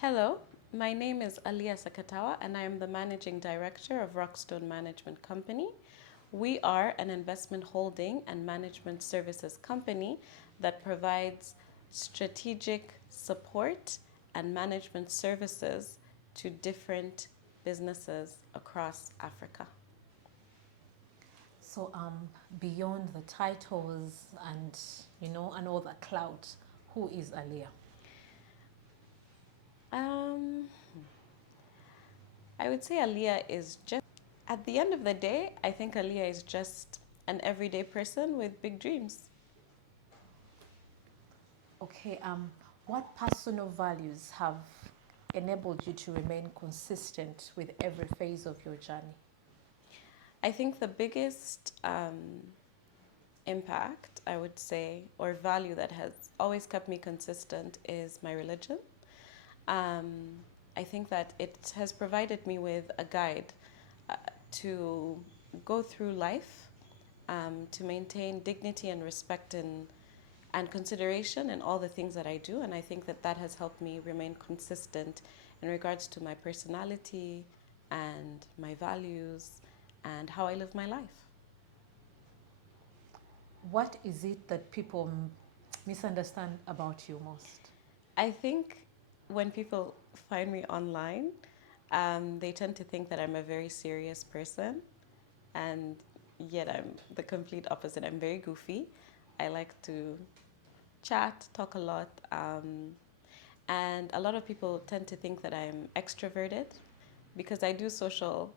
Hello, my name is Aaliyah Ssekatawa and I am the Managing Director of Rockstone Management Company. We are an investment holding and management services company that provides strategic support and management services to different businesses across Africa. So, beyond the titles and and all the clout, who is Aaliyah? Um, I would say Aaliyah is just, at the end of the day, I think Aaliyah is just an everyday person with big dreams. Okay, what personal values have enabled you to remain consistent with every phase of your journey? I think the biggest impact, I would say, or value that has always kept me consistent is my religion. Um, I think that it has provided me with a guide to go through life, to maintain dignity and respect and consideration in all the things that I do. And I think that that has helped me remain consistent in regards to my personality and my values and how I live my life. What is it that people misunderstand about you most? I think when people find me online, they tend to think that I'm a very serious person, and yet I'm the complete opposite. I'm very goofy. I like to chat, talk a lot, and a lot of people tend to think that I'm extroverted because I do social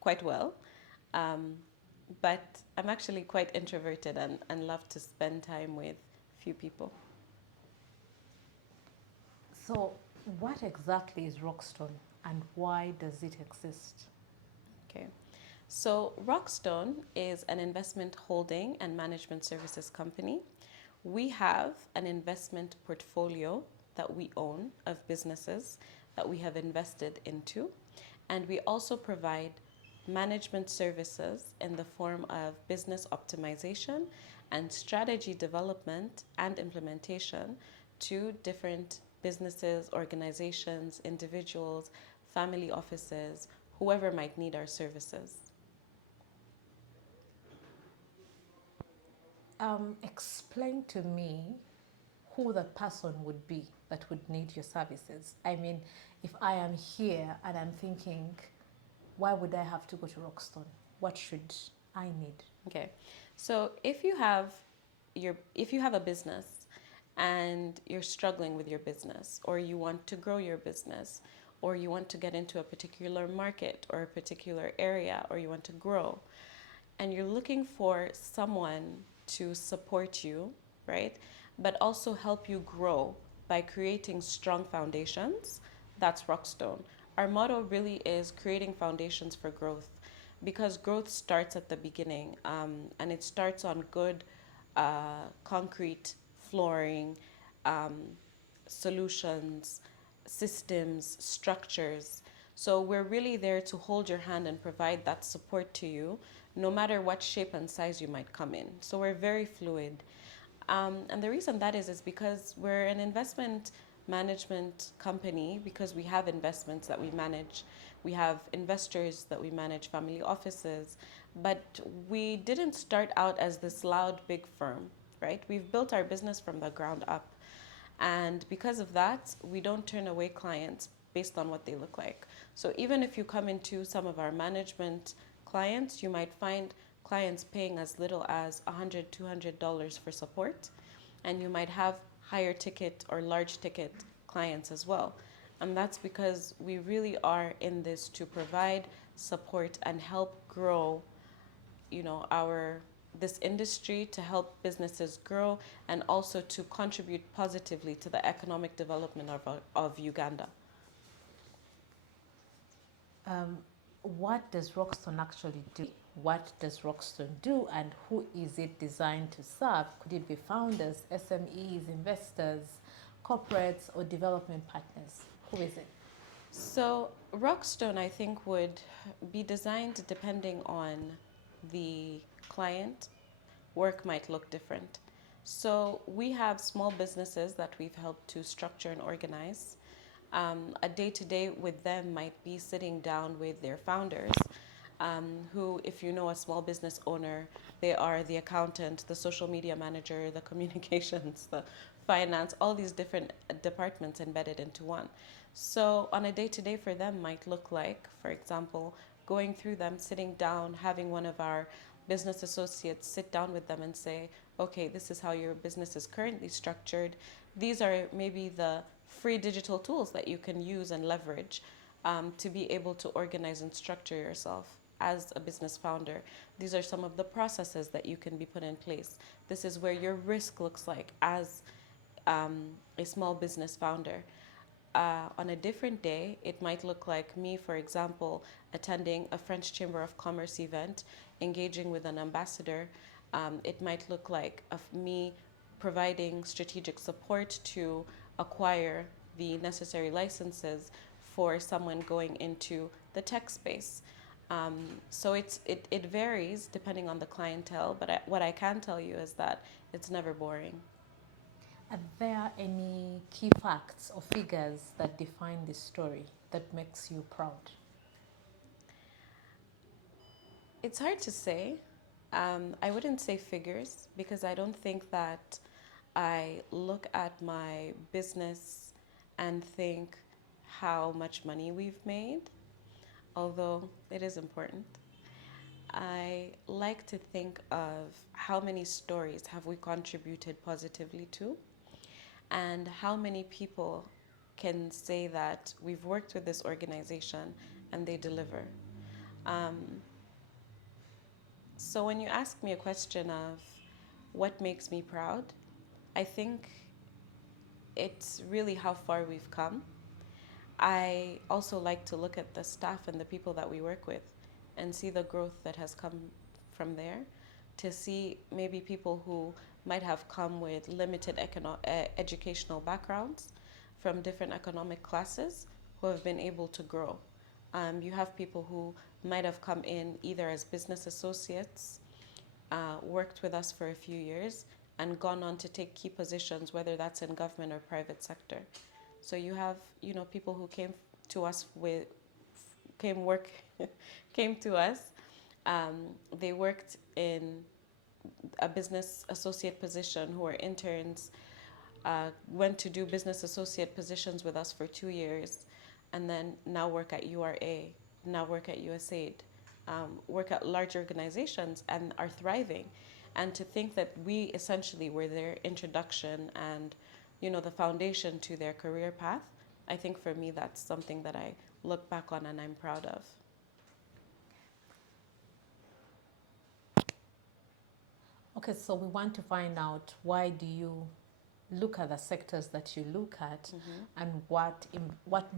quite well. Um, but I'm actually quite introverted and love to spend time with few people. So, what exactly is Rockstone and why does it exist? Okay. So, Rockstone is an investment holding and management services company. We have an investment portfolio that we own of businesses that we have invested into. And we also provide management services in the form of business optimization and strategy development and implementation to different businesses, organizations, individuals, family offices, whoever might need our services. Explain to me who that person would be that would need your services. I mean, if I am here and I'm thinking, why would I have to go to Rockstone? What should I need? Okay. So if you have a business and you're struggling with your business, or you want to grow your business, or you want to get into a particular market or a particular area, or you want to grow, and you're looking for someone to support you, right? But also help you grow by creating strong foundations, that's Rockstone. Our motto really is creating foundations for growth, because growth starts at the beginning, and it starts on good concrete flooring, um, solutions, systems, structures. So we're really there to hold your hand and provide that support to you, no matter what shape and size you might come in. So we're very fluid. And the reason that is because we're an investment management company, because we have investments that we manage. We have investors that we manage, family offices. But we didn't start out as this loud, big firm, right? We've built our business from the ground up. And because of that, we don't turn away clients based on what they look like. So even if you come into some of our management clients, you might find clients paying as little as $100, $200 for support. And you might have higher ticket or large ticket clients as well. And that's because we really are in this to provide support and help grow, our this industry, to help businesses grow and also to contribute positively to the economic development of Uganda. What does Rockstone actually do? What does Rockstone do and who is it designed to serve? Could it be founders, SMEs, investors, corporates, or development partners? Who is it? So, Rockstone, I think, would be designed depending on the client. Work might look different. So, we have small businesses that we've helped to structure and organize. A day-to-day with them might be sitting down with their founders, who, if you know a small business owner, they are the accountant, the social media manager, the communications, the finance, all these different departments embedded into one. So on a day-to-day for them might look like, for example, going through them, sitting down, having one of our business associates sit down with them and say, okay, this is how your business is currently structured. These are maybe the free digital tools that you can use and leverage to be able to organize and structure yourself as a business founder. These are some of the processes that you can be put in place. This is where your risk looks like as a small business founder. On a different day, it might look like me, for example, attending a French Chamber of Commerce event, engaging with an ambassador. It might look like of me providing strategic support to acquire the necessary licenses for someone going into the tech space. So it varies depending on the clientele, but what I can tell you is that it's never boring. Are there any key facts or figures that define this story that makes you proud? It's hard to say. I wouldn't say figures because I don't think that I look at my business and think how much money we've made, although it is important. I like to think of how many stories have we contributed positively to, and how many people can say that we've worked with this organization and they deliver. Um, so when you ask me a question of what makes me proud, I think it's really how far we've come. I also like to look at the staff and the people that we work with and see the growth that has come from there, to see maybe people who might have come with limited educational backgrounds from different economic classes who have been able to grow. You have people who might have come in either as business associates, worked with us for a few years, and gone on to take key positions, whether that's in government or private sector. So you have, people who came to us with, came work, came to us. They worked in a business associate position, who are interns, went to do business associate positions with us for 2 years, and then now work at URA, now work at USAID, work at large organizations and are thriving. And to think that we essentially were their introduction and, the foundation to their career path, I think for me that's something that I look back on and I'm proud of. Okay, so we want to find out, why do you look at the sectors that you look at, and what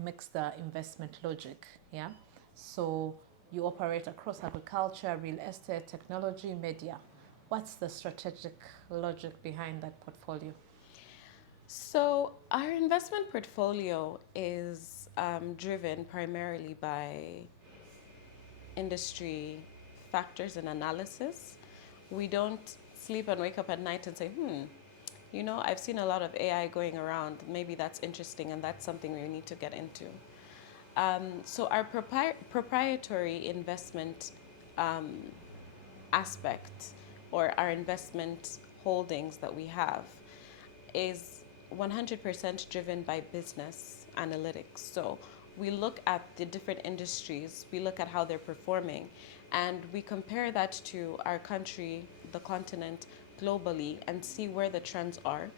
makes the investment logic? Yeah, so you operate across agriculture, real estate, technology, media. What's the strategic logic behind that portfolio? So our investment portfolio is driven primarily by industry factors and analysis. We don't sleep and wake up at night and say, I've seen a lot of AI going around. Maybe that's interesting and that's something we need to get into. So our proprietary investment aspect, or our investment holdings that we have, is 100% driven by business analytics. So we look at the different industries, we look at how they're performing, and we compare that to our country, the continent, globally, and see where the trends are.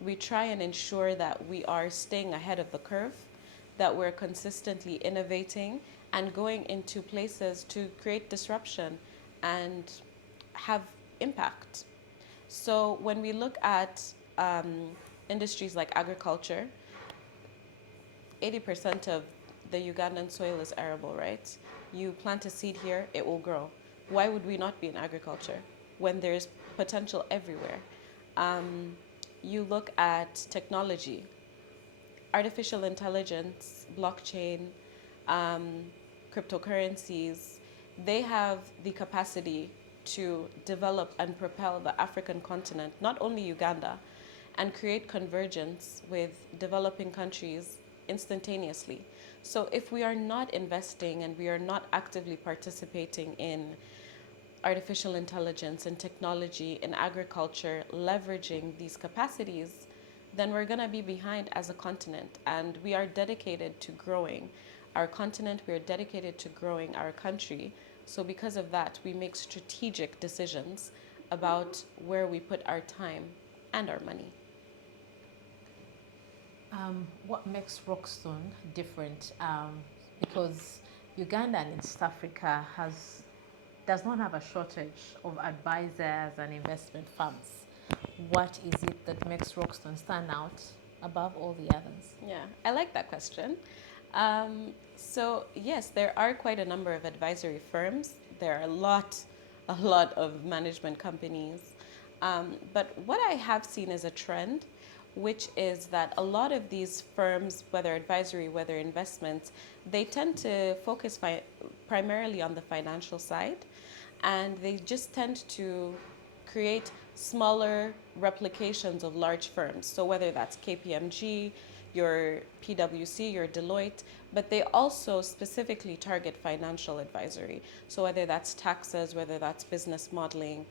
We try and ensure that we are staying ahead of the curve, that we're consistently innovating and going into places to create disruption and have impact. So when we look at industries like agriculture, 80% of the Ugandan soil is arable, right? You plant a seed here, it will grow. Why would we not be in agriculture when there's potential everywhere? You look at technology, artificial intelligence, blockchain, cryptocurrencies. They have the capacity to develop and propel the African continent, not only Uganda, and create convergence with developing countries instantaneously. So if we are not investing and we are not actively participating in artificial intelligence and technology in agriculture, leveraging these capacities, then we're going to be behind as a continent. And we are dedicated to growing our continent, we are dedicated to growing our country. So, because of that, we make strategic decisions about where we put our time and our money. What makes Rockstone different? Because Uganda and East Africa does not have a shortage of advisors and investment firms. What is it that makes Rockstone stand out above all the others? Yeah, I like that question. So yes, there are quite a number of advisory firms. There are a lot of management companies. But what I have seen is a trend, which is that a lot of these firms, whether advisory, whether investments, they tend to focus primarily on the financial side, and they just tend to create smaller replications of large firms. So whether that's KPMG, your PwC, your Deloitte, but they also specifically target financial advisory. So whether that's taxes, whether that's business modeling.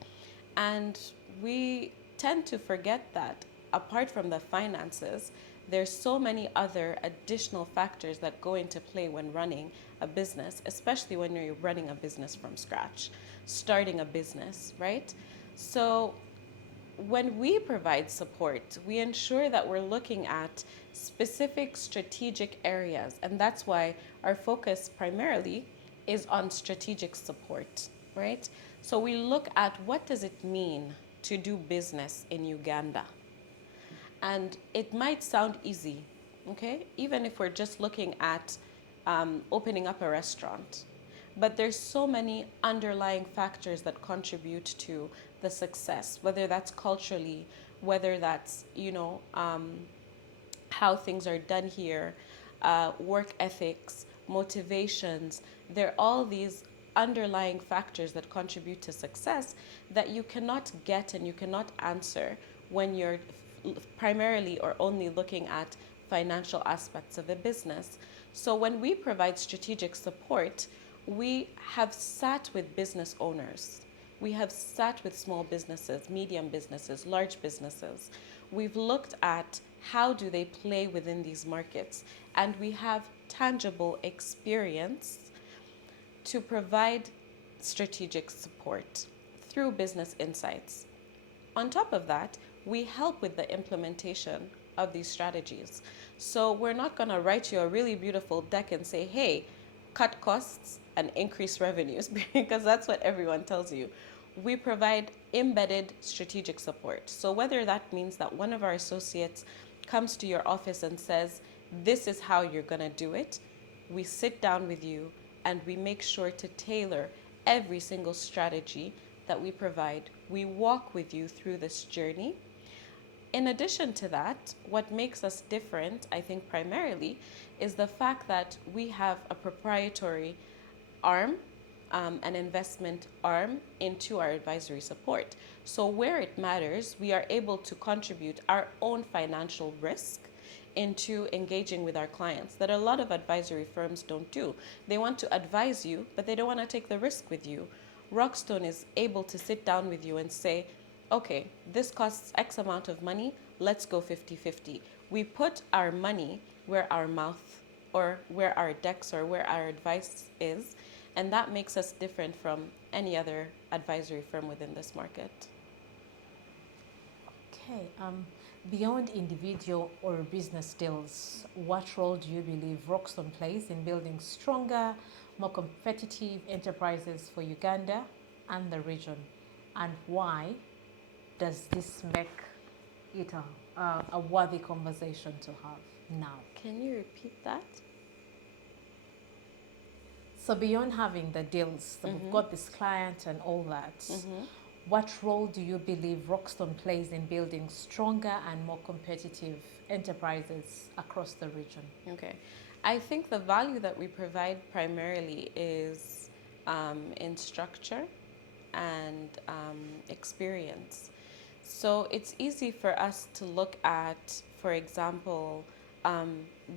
And we tend to forget that apart from the finances, there's so many other additional factors that go into play when running a business, especially when you're running a business from scratch, starting a business, right? So when we provide support, we ensure that we're looking at specific strategic areas, and that's why our focus primarily is on strategic support, right? So we look at what does it mean to do business in Uganda? And it might sound easy, okay? Even if we're just looking at opening up a restaurant. But there's so many underlying factors that contribute to the success, whether that's culturally, whether that's, how things are done here, work ethics, motivations. There are all these underlying factors that contribute to success that you cannot get and you cannot answer when you're primarily or only looking at financial aspects of a business. So when we provide strategic support, we have sat with business owners. We have sat with small businesses, medium businesses, large businesses. We've looked at how do they play within these markets, and we have tangible experience to provide strategic support through business insights. On top of that, we help with the implementation of these strategies. So we're not going to write you a really beautiful deck and say, hey, cut costs and increase revenues, because that's what everyone tells you. We provide embedded strategic support. So whether that means that one of our associates comes to your office and says, this is how you're going to do it, we sit down with you and we make sure to tailor every single strategy that we provide. We walk with you through this journey. In addition to that, what makes us different, I think primarily, is the fact that we have a proprietary arm, an investment arm into our advisory support. So where it matters, we are able to contribute our own financial risk into engaging with our clients that a lot of advisory firms don't do. They want to advise you, but they don't want to take the risk with you. Rockstone is able to sit down with you and say, okay, this costs X amount of money, let's go 50-50. We put our money where our mouth or where our decks or where our advice is, and that makes us different from any other advisory firm within this market. Okay, beyond individual or business deals, what role do you believe Rockstone plays in building stronger, more competitive enterprises for Uganda and the region? And why does this make it a worthy conversation to have now? Can you repeat that? So beyond having the deals, we've got this client and all that, what role do you believe Rockstone plays in building stronger and more competitive enterprises across the region? Okay. I think the value that we provide primarily is in structure and experience. So it's easy for us to look at, for example,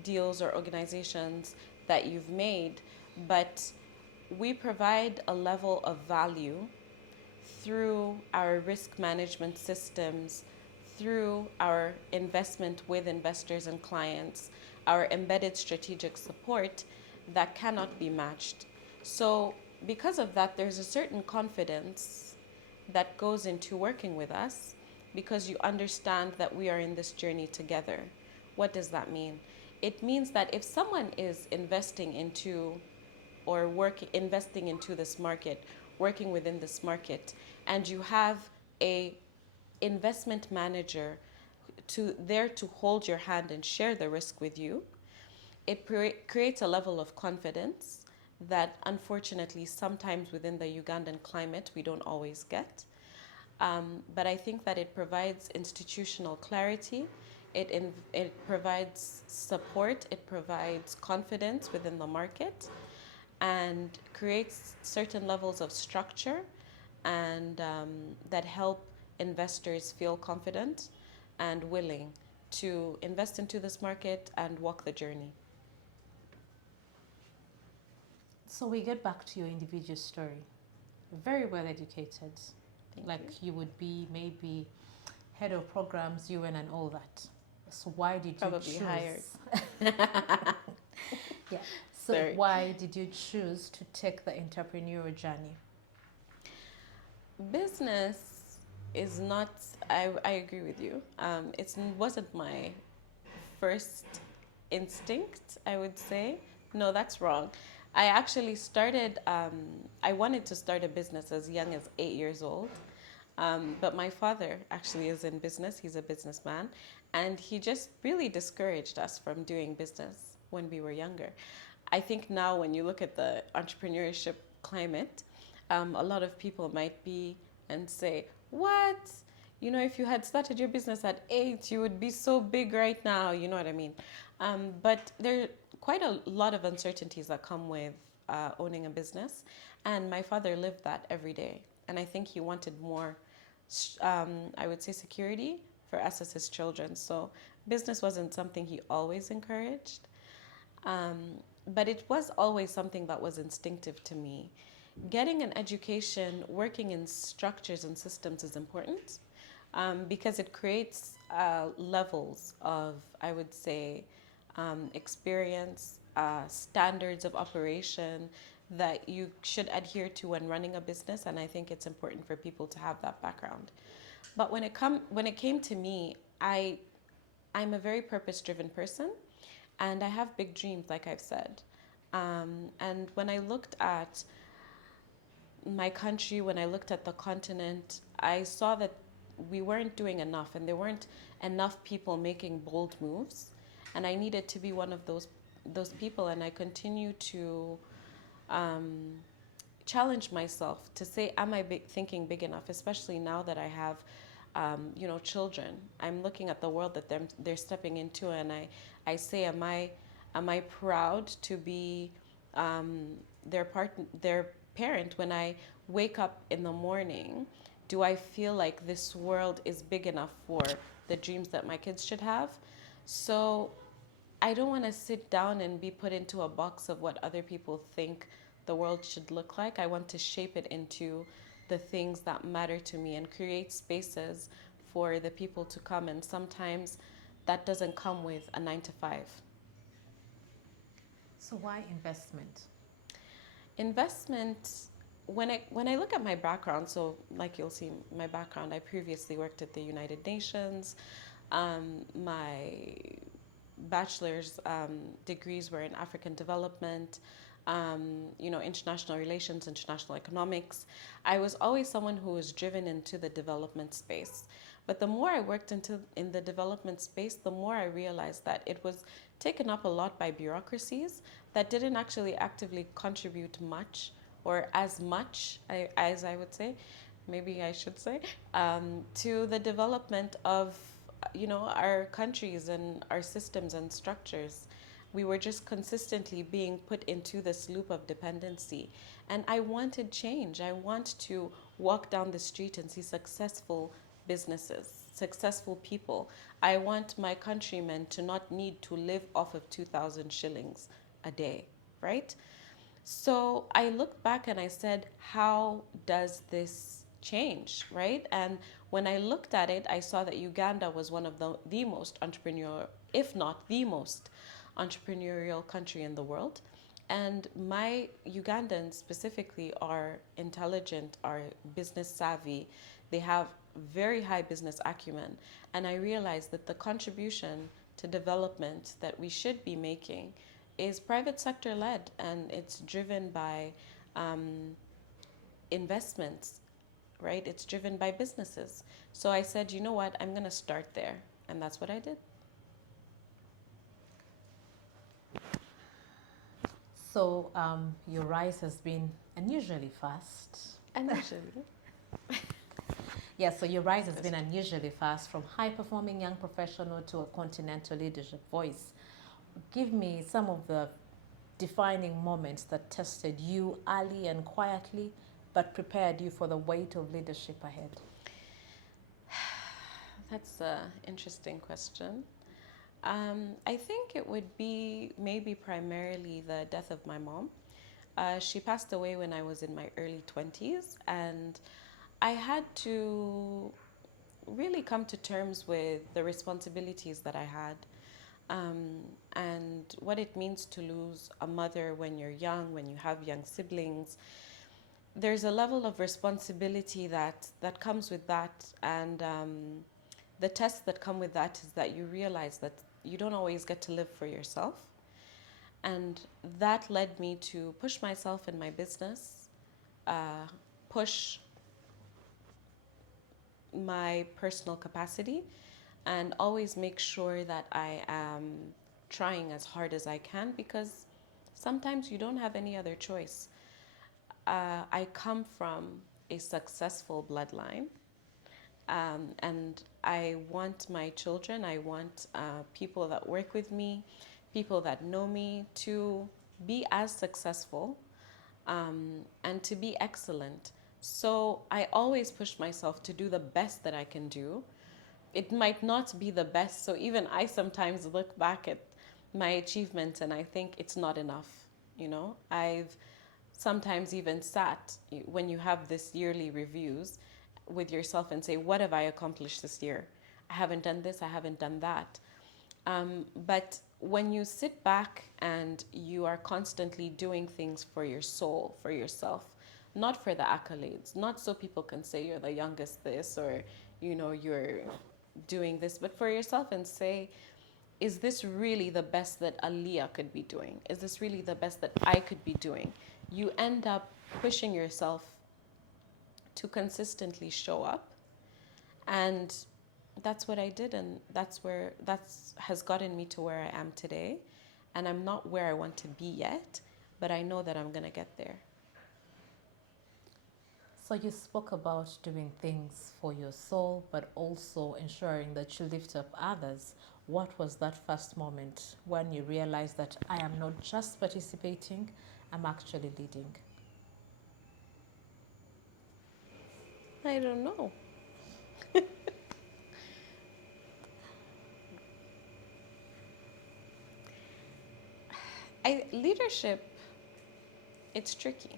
deals or organizations that you've made, but we provide a level of value through our risk management systems, through our investment with investors and clients, our embedded strategic support that cannot be matched. So, because of that, there's a certain confidence that goes into working with us because you understand that we are in this journey together. What does that mean? It means that if someone is investing into or investing into this market, working within this market, and you have a investment manager there to hold your hand and share the risk with you, it creates a level of confidence that unfortunately sometimes within the Ugandan climate we don't always get. But I think that it provides institutional clarity, it provides support, it provides confidence within the market, and creates certain levels of structure and that help investors feel confident and willing to invest into this market and walk the journey. So we get back to your individual story. Very well educated. Thank You would be maybe head of programs, UN and all that. So why did Probably you choose? hired. Yeah. So Sorry. why did you choose to take the entrepreneurial journey? Business is not, I agree with you. It wasn't my first instinct, I would say. No, that's wrong. I actually I wanted to start a business as young as 8 years old. But my father actually is in business, he's a businessman, and he just really discouraged us from doing business when we were younger. I think now, when you look at the entrepreneurship climate, a lot of people might be and say, what? You know, if you had started your business at 8, you would be so big right now. You know what I mean? But there are quite a lot of uncertainties that come with owning a business. And my father lived that every day. And I think he wanted more, I would say, security for us as his children. So business wasn't something he always encouraged. But it was always something that was instinctive to me. Getting an education, working in structures and systems is important because it creates levels of, I would say, experience, standards of operation that you should adhere to when running a business, and I think it's important for people to have that background. But when it came to me, I'm a very purpose-driven person, and I have big dreams, like I've said. And when I looked at my country, when I looked at the continent, I saw that we weren't doing enough, and there weren't enough people making bold moves, and I needed to be one of those people. And I continue to challenge myself to say, am I thinking big enough? Especially now that I have, children. I'm looking at the world that they're stepping into, and I say, am I proud to be their parent when I wake up in the morning? Do I feel like this world is big enough for the dreams that my kids should have? So I don't want to sit down and be put into a box of what other people think the world should look like. I want to shape it into the things that matter to me and create spaces for the people to come. And sometimes that doesn't come with a 9 to 5. So why investment? Investment, when I look at my background, so like you'll see my background, I previously worked at the United Nations. My bachelor's degrees were in African development, international relations, international economics. I was always someone who was driven into the development space. But the more I worked in the development space, the more I realized that it was taken up a lot by bureaucracies that didn't actually actively contribute much, or as much as I would say, maybe I should say, to the development of our countries and our systems and structures. We were just consistently being put into this loop of dependency. And I wanted change. I want to walk down the street and see successful businesses successful people. I want my countrymen to not need to live off of 2,000 shillings a day, right? So I looked back and I said, how does this change, right? And when I looked at it, I saw that Uganda was one of the most entrepreneurial, if not the most entrepreneurial country in the world. And my Ugandans specifically are intelligent, are business savvy. They have very high business acumen. And I realized that the contribution to development that we should be making is private sector led, and it's driven by um, investments, right? It's driven by businesses. So I said, you know what, I'm going to start there. And that's what I did. So your rise has been unusually fast. Initially. Yeah, so your rise has been unusually fast, from high-performing young professional to a continental leadership voice. Give me some of the defining moments that tested you early and quietly, but prepared you for the weight of leadership ahead. That's an interesting question. I think it would be maybe primarily the death of my mom. She passed away when I was in my early 20s, and I had to really come to terms with the responsibilities that I had, and what it means to lose a mother when you're young, when you have young siblings. There's a level of responsibility that comes with that, and the tests that come with that is that you realize that you don't always get to live for yourself. And that led me to push myself in my business, push my personal capacity, and always make sure that I am trying as hard as I can, because sometimes you don't have any other choice. I come from a successful bloodline, and I want my children, I want people that work with me, people that know me, to be as successful, and to be excellent. So I always push myself to do the best that I can do. It might not be the best, so even I sometimes look back at my achievements and I think it's not enough. I've sometimes even sat when you have this yearly reviews with yourself and say, what have I accomplished this year? I haven't done this, I haven't done that. But when you sit back and you are constantly doing things for your soul, for yourself, not for the accolades, not so people can say you're the youngest this, or you're doing this, but for yourself, and say, is this really the best that Aaliyah could be doing? Is this really the best that I could be doing? You end up pushing yourself to consistently show up. And that's what I did, and that's has gotten me to where I am today. And I'm not where I want to be yet, but I know that I'm going to get there. So you spoke about doing things for your soul, but also ensuring that you lift up others. What was that first moment when you realized that I am not just participating, I'm actually leading? I don't know. Leadership, it's tricky.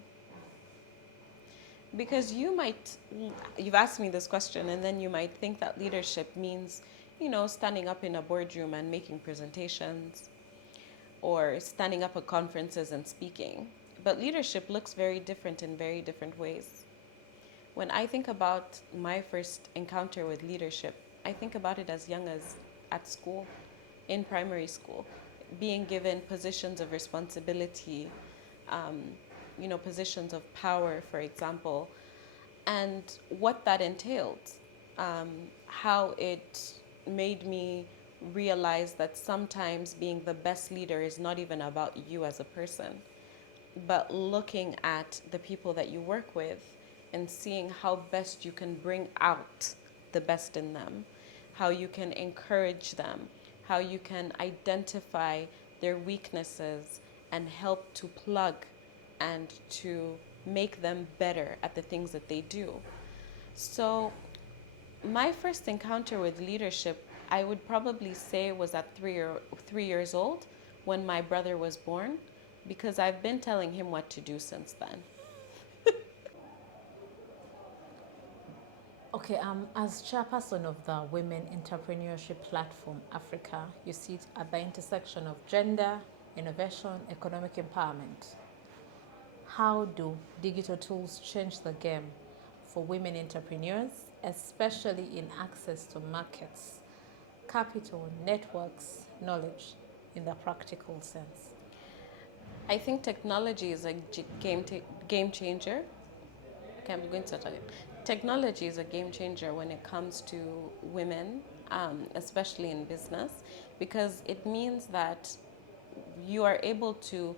Because you've asked me this question, and then you might think that leadership means, standing up in a boardroom and making presentations, or standing up at conferences and speaking. But leadership looks very different in very different ways. When I think about my first encounter with leadership, I think about it as young as at school, in primary school, being given positions of responsibility, um, positions of power, for example, and what that entailed, how it made me realize that sometimes being the best leader is not even about you as a person, but looking at the people that you work with and seeing how best you can bring out the best in them, how you can encourage them, how you can identify their weaknesses and help to plug and to make them better at the things that they do. So My first encounter with leadership, I would probably say, was at 3 years old when my brother was born, because I've been telling him what to do since then. Okay, as chairperson of the Women Entrepreneurship Platform Africa, you sit at the intersection of gender, innovation, economic empowerment. How do digital tools change the game for women entrepreneurs, especially in access to markets, capital, networks, knowledge in the practical sense? I think technology is a game changer. Okay, I'm going to start again. Technology is a game changer when it comes to women, especially in business, because it means that you are able to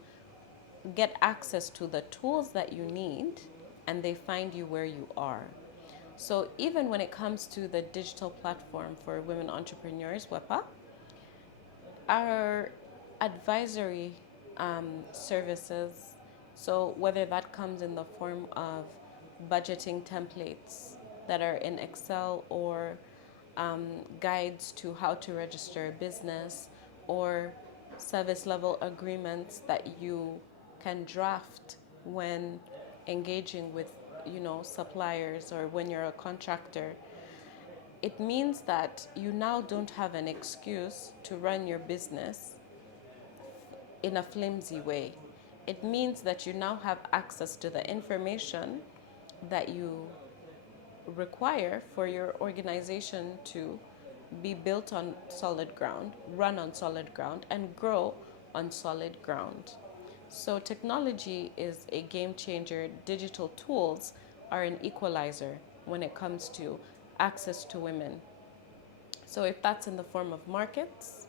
get access to the tools that you need, and they find you where you are. So even when it comes to the digital platform for women entrepreneurs, WEPA, our advisory services, so whether that comes in the form of budgeting templates that are in Excel, or guides to how to register a business, or service level agreements that you can draft when engaging with suppliers, or when you're a contractor, it means that you now don't have an excuse to run your business in a flimsy way. It means that you now have access to the information that you require for your organization to be built on solid ground, run on solid ground, and grow on solid ground. So technology is a game changer. Digital tools are an equalizer when it comes to access to women. So if that's in the form of markets,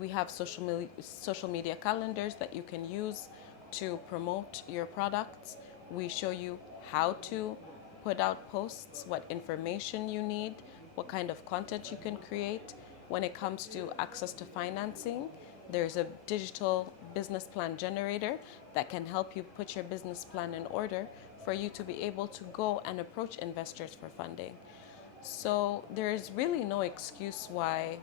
we have social media calendars that you can use to promote your products. We show you how to put out posts, what information you need, what kind of content you can create. When it comes to access to financing, there's a digital business plan generator that can help you put your business plan in order for you to be able to go and approach investors for funding. So there is really no excuse why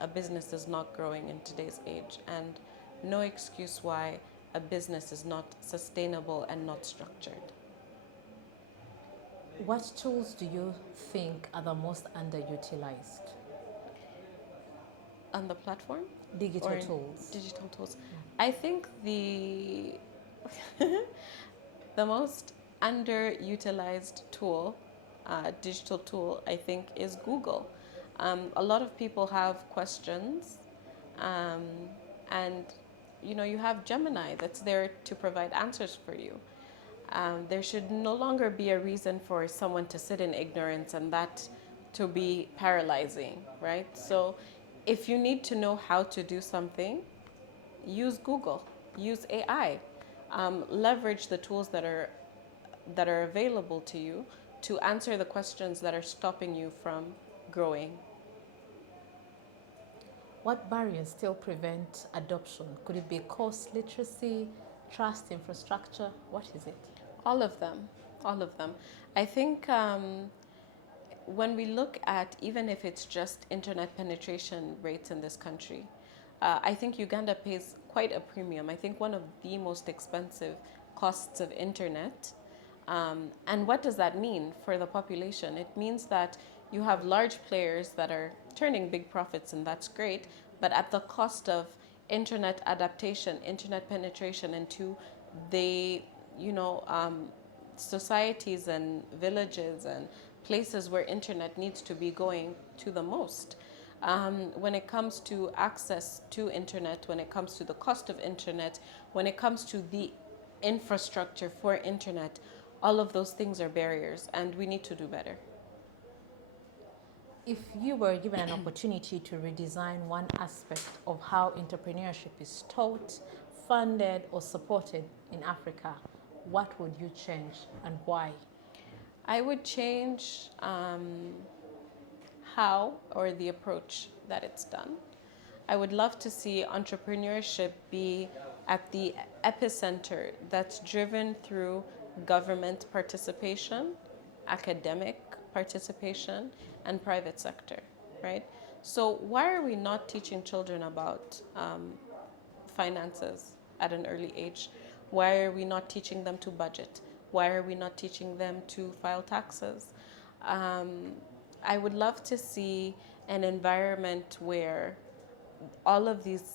a business is not growing in today's age, and no excuse why a business is not sustainable and not structured. What tools do you think are the most underutilized? On the platform Digital or tools. digital tools, I think the the most underutilized tool, digital tool, I think, is Google. A lot of people have questions, um, and you have Gemini that's there to provide answers for you. There should no longer be a reason for someone to sit in ignorance, and that to be paralyzing, right? So if you need to know how to do something, use Google, use AI, leverage the tools that are available to you to answer the questions that are stopping you from growing. What barriers still prevent adoption? Could it be cost literacy, trust infrastructure? What is it? All of them, all of them. I think when we look at, even if it's just internet penetration rates in this country, I think Uganda pays quite a premium. I think one of the most expensive costs of internet. And what does that mean for the population? It means that you have large players that are turning big profits, and that's great, but at the cost of internet adaptation, internet penetration into the, societies and villages and places where internet needs to be going to the most. When it comes to access to internet, when it comes to the cost of internet, when it comes to the infrastructure for internet, all of those things are barriers, and we need to do better. If you were given an opportunity to redesign one aspect of how entrepreneurship is taught, funded, or supported in Africa, what would you change and why? I would change how, or the approach that it's done. I would love to see entrepreneurship be at the epicenter, that's driven through government participation, academic participation, and private sector, right? So why are we not teaching children about finances at an early age? Why are we not teaching them to budget? Why are we not teaching them to file taxes? Um, I would love to see an environment where all of these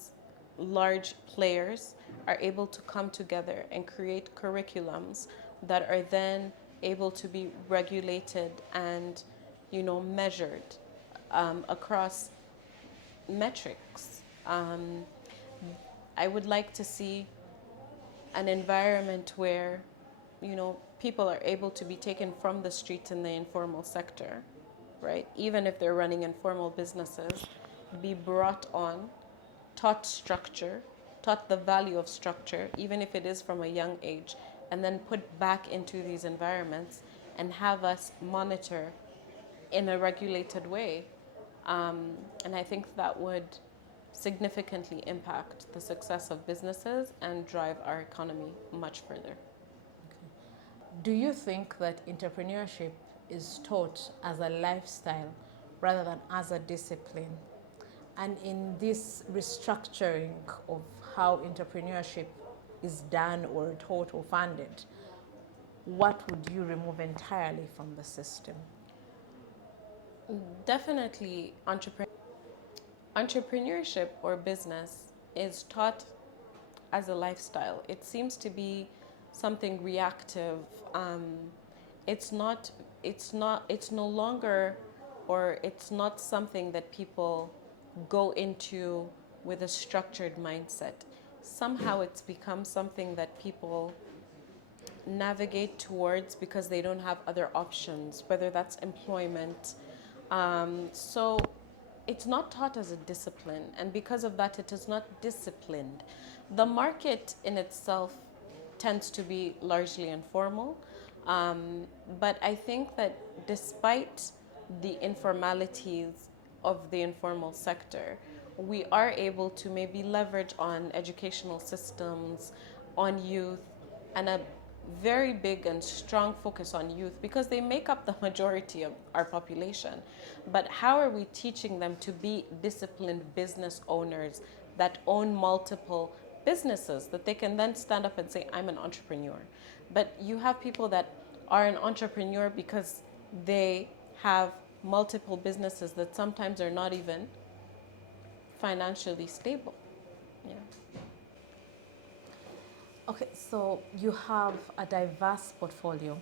large players are able to come together and create curriculums that are then able to be regulated and, measured across metrics. I would like to see an environment where, people are able to be taken from the streets in the informal sector, right? Even if they're running informal businesses, be brought on, taught structure, taught the value of structure, even if it is from a young age, and then put back into these environments and have us monitor in a regulated way. And I think that would significantly impact the success of businesses and drive our economy much further. Do you think that entrepreneurship is taught as a lifestyle rather than as a discipline? And in this restructuring of how entrepreneurship is done or taught or funded, what would you remove entirely from the system? Definitely, entrepreneurship or business is taught as a lifestyle. It seems to be something reactive. It's not. It's not. It's no longer, or it's not something that people go into with a structured mindset. Somehow, it's become something that people navigate towards because they don't have other options, whether that's employment. So it's not taught as a discipline, and because of that, it is not disciplined. The market in itself tends to be largely informal, but I think that despite the informalities of the informal sector, we are able to maybe leverage on educational systems, on youth, and a very big and strong focus on youth because they make up the majority of our population. But how are we teaching them to be disciplined business owners that own multiple businesses that they can then stand up and say, I'm an entrepreneur? But you have people that are an entrepreneur because they have multiple businesses that sometimes are not even financially stable. Yeah. Okay, so you have a diverse portfolio.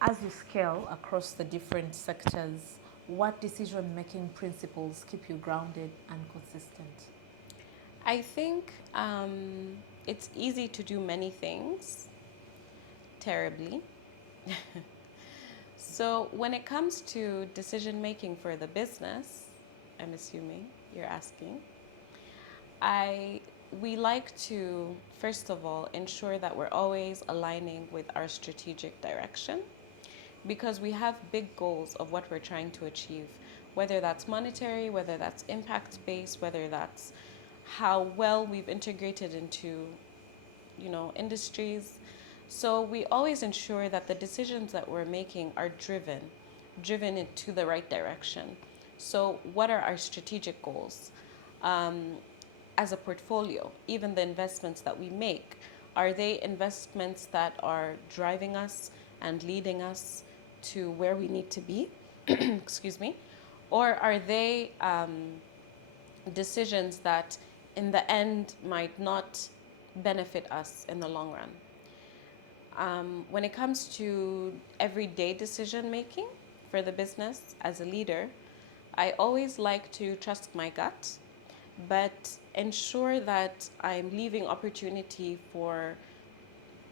As you scale across the different sectors, what decision-making principles keep you grounded and consistent? I think it's easy to do many things terribly. So when it comes to decision making for the business, I'm assuming you're asking, we like to first of all ensure that we're always aligning with our strategic direction because we have big goals of what we're trying to achieve, whether that's monetary, whether that's impact based, whether that's how well we've integrated into, industries. So we always ensure that the decisions that we're making are driven into the right direction. So what are our strategic goals? As a portfolio, even the investments that we make, are they investments that are driving us and leading us to where we need to be? Excuse me. Or are they decisions that in the end might not benefit us in the long run? When it comes to everyday decision making for the business as a leader, I always like to trust my gut, but ensure that I'm leaving opportunity for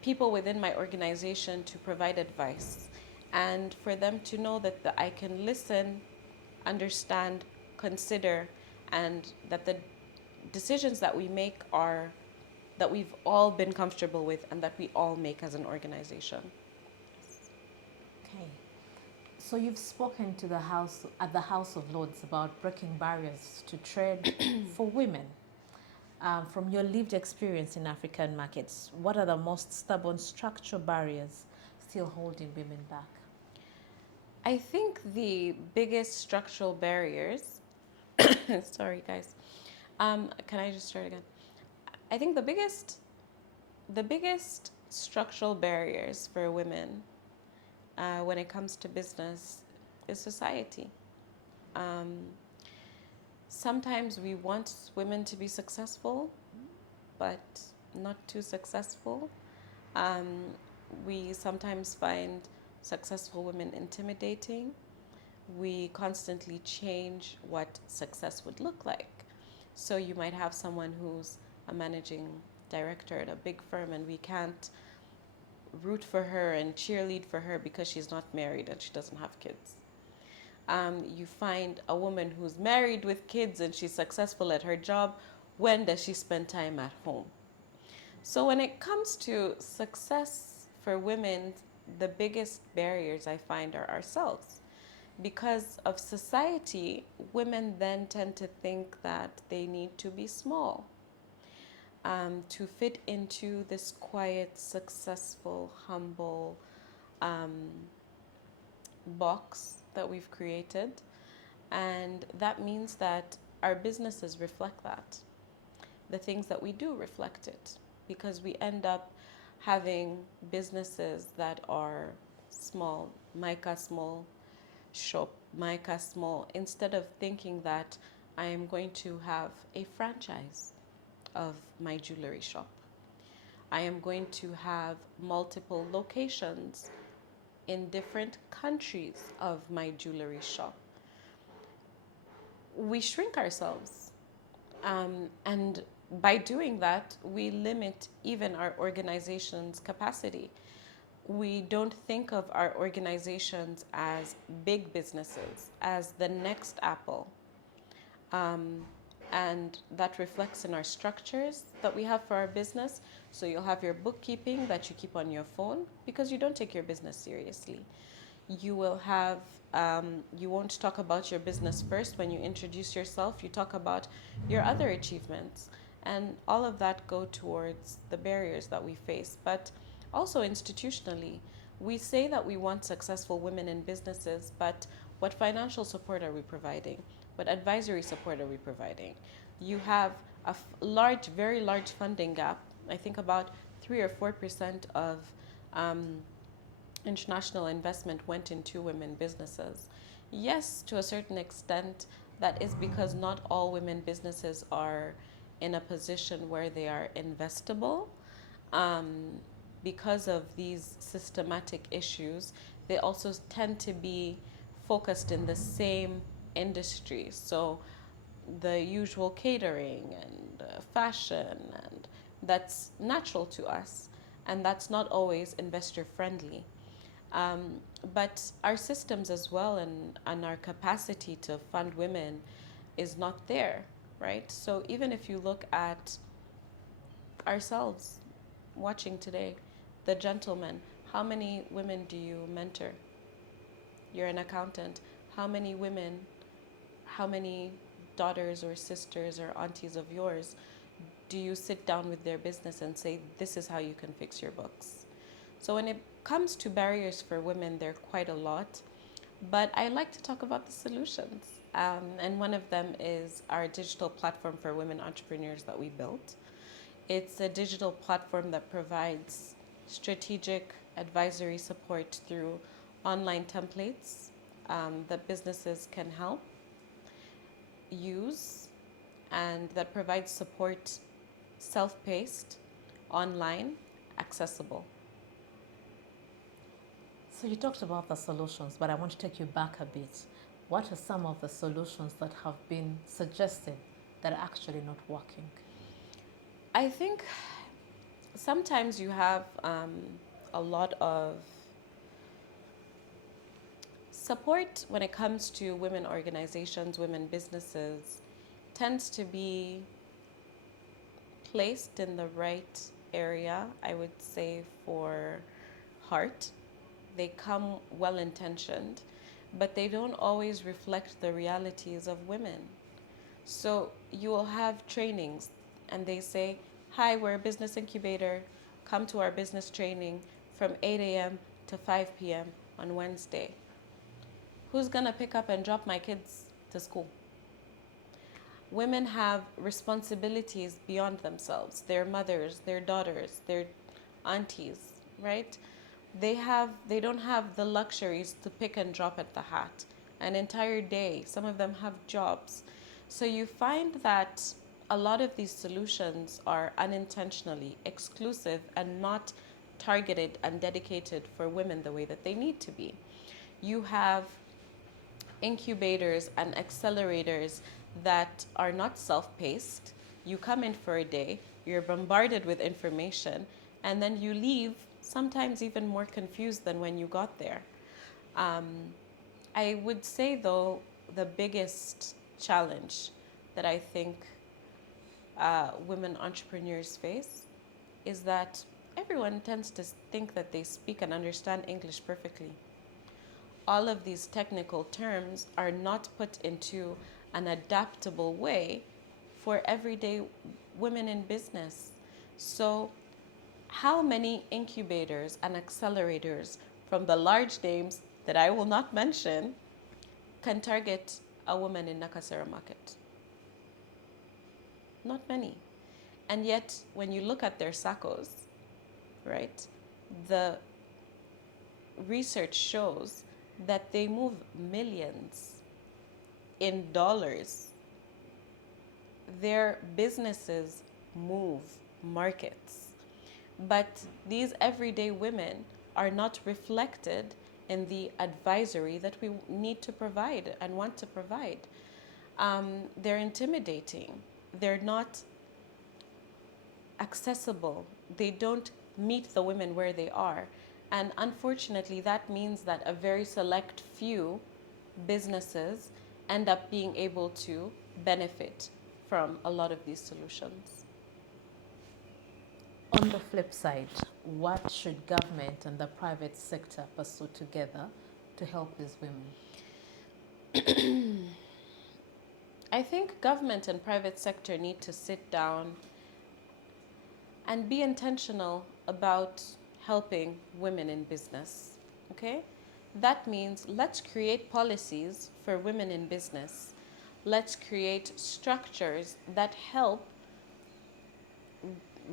people within my organization to provide advice and for them to know that I can listen, understand, consider, and that the decisions that we make are that we've all been comfortable with and that we all make as an organization. Okay. So you've spoken to the House at the House of Lords about breaking barriers to trade for women. From your lived experience in African markets, what are the most stubborn structural barriers still holding women back? I think the biggest structural barriers, sorry guys, can I just start again? I think the biggest structural barriers for women when it comes to business is society. Um, Sometimes we want women to be successful, but not too successful. Um, we sometimes find successful women intimidating. We constantly change what success would look like. So you might have someone who's a managing director at a big firm, and we can't root for her and cheerlead for her because she's not married and she doesn't have kids. You find a woman who's married with kids and she's successful at her job. When does she spend time at home? So, when it comes to success for women, the biggest barriers I find are ourselves. Because of society, women then tend to think that they need to be small to fit into this quiet, successful, humble um, box that we've created. And that means that our businesses reflect that. The things that we do reflect it because we end up having businesses that are small, Micah small shop, Micah small, instead of thinking that I am going to have a franchise of my jewelry shop. I am going to have multiple locations in different countries of my jewelry shop. We shrink ourselves. And by doing that, we limit even our organization's capacity. We don't think of our organizations as big businesses, as the next Apple. Um, and that reflects in our structures that we have for our business. So you'll have your bookkeeping that you keep on your phone because you don't take your business seriously. You will have, you won't talk about your business first when you introduce yourself. You talk about your other achievements. And all of that go towards the barriers that we face. But also institutionally, we say that we want successful women in businesses, but what financial support are we providing? What advisory support are we providing? You have a large, very large funding gap. I think about 3 or 4% of um, international investment went into women businesses. Yes, to a certain extent, that is because not all women businesses are in a position where they are investable. Um, because of these systematic issues, they also tend to be focused in the same industry. So the usual catering and fashion, and that's natural to us, and that's not always investor friendly. Um, but our systems as well, and our capacity to fund women is not there, right? So even if you look at ourselves watching today, the gentleman, how many women do you mentor? You're an accountant. How many women, how many daughters or sisters or aunties of yours do you sit down with their business and say, this is how you can fix your books? So when it comes to barriers for women, there are quite a lot. But I like to talk about the solutions. And one of them is our digital platform for women entrepreneurs that we built. It's a digital platform that provides strategic advisory support through online templates that businesses can help use, and that provides support self-paced, online, accessible. So you talked about the solutions, but I want to take you back a bit. What are some of the solutions that have been suggested that are actually not working? I think sometimes you have a lot of support when it comes to women organizations, women businesses, tends to be placed in the right area, I would say, for heart. They come well intentioned, but they don't always reflect the realities of women. So you will have trainings, and they say, hi, we're a business incubator. Come to our business training from 8 a.m. to 5 p.m. on Wednesday. Who's going to pick up and drop my kids to school? Women have responsibilities beyond themselves. Their mothers, their daughters, their aunties, right? They don't have the luxuries to pick and drop at the hat an entire day. Some of them have jobs. So you find that a lot of these solutions are unintentionally exclusive and not targeted and dedicated for women the way that they need to be. You have incubators and accelerators that are not self-paced. You come in for a day, you're bombarded with information, and then you leave sometimes even more confused than when you got there. I would say, though, the biggest challenge that I think women entrepreneurs face is that everyone tends to think that they speak and understand English perfectly. All of these technical terms are not put into an adaptable way for everyday women in business. So, how many incubators and accelerators from the large names that I will not mention can target a woman in Nakasera market? Not many. And yet, when you look at their SACCOs, right, the research shows that they move millions in dollars. Their businesses move markets. But these everyday women are not reflected in the advisory that we need to provide and want to provide. They're intimidating. They're not accessible. They don't meet the women where they are. And unfortunately, that means that a very select few businesses end up being able to benefit from a lot of these solutions. On the flip side, what should government and the private sector pursue together to help these women? I think government and private sector need to sit down and be intentional about helping women in business, okay? That means let's create policies for women in business. Let's create structures that help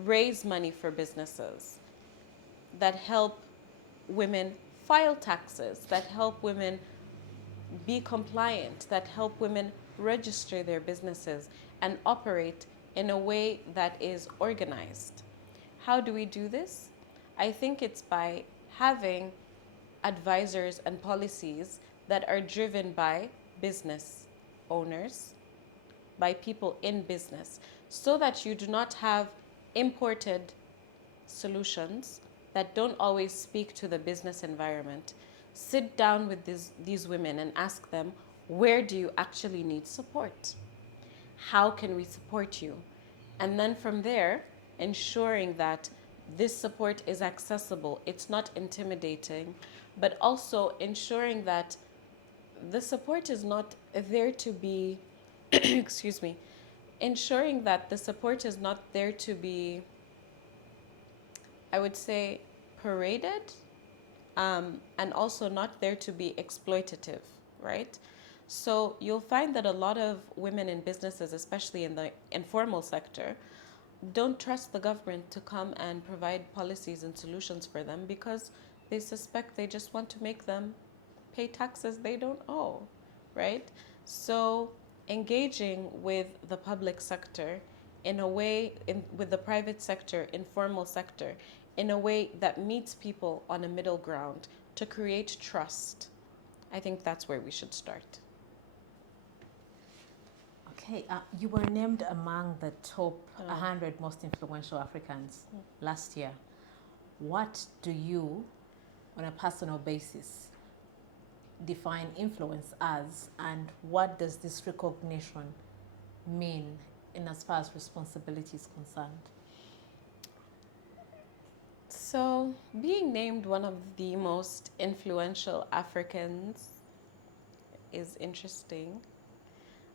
raise money for businesses, that help women file taxes, that help women be compliant, that help women register their businesses and operate in a way that is organized. How do we do this? I think it's by having advisors and policies that are driven by business owners, by people in business, so that you do not have imported solutions that don't always speak to the business environment. Sit down with these women and ask them, where do you actually need support? How can we support you? And then from there, ensuring that this support is accessible, it's not intimidating, but also ensuring that the support is not there to be, excuse me, ensuring that the support is not there to be, I would say, paraded, and also not there to be exploitative, right? So you'll find that a lot of women in businesses, especially in the informal sector, don't trust the government to come and provide policies and solutions for them because they suspect they just want to make them pay taxes they don't owe, right? So engaging with the public sector in a way, with the private sector, informal sector, in a way that meets people on a middle ground to create trust, I think that's where we should start. Okay, you were named among the top 100 most influential Africans last year. What do you, on a personal basis, define influence as, and what does this recognition mean in as far as responsibility is concerned? So, being named one of the most influential Africans is interesting.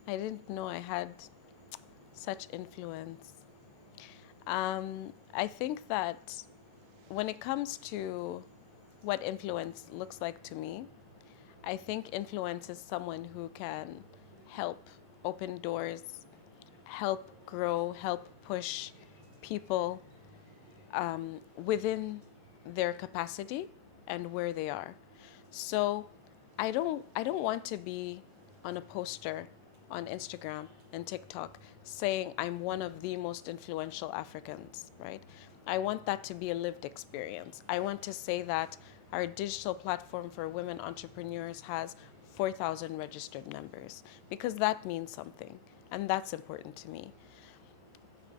I didn't know I had such influence. I think that when it comes to what influence looks like to me, I think influence is someone who can help open doors, help grow, help push people within their capacity and where they are. So I don't want to be on a poster on Instagram and TikTok saying I'm one of the most influential Africans, right? I want that to be a lived experience. I want to say that our digital platform for women entrepreneurs has 4,000 registered members because that means something and that's important to me.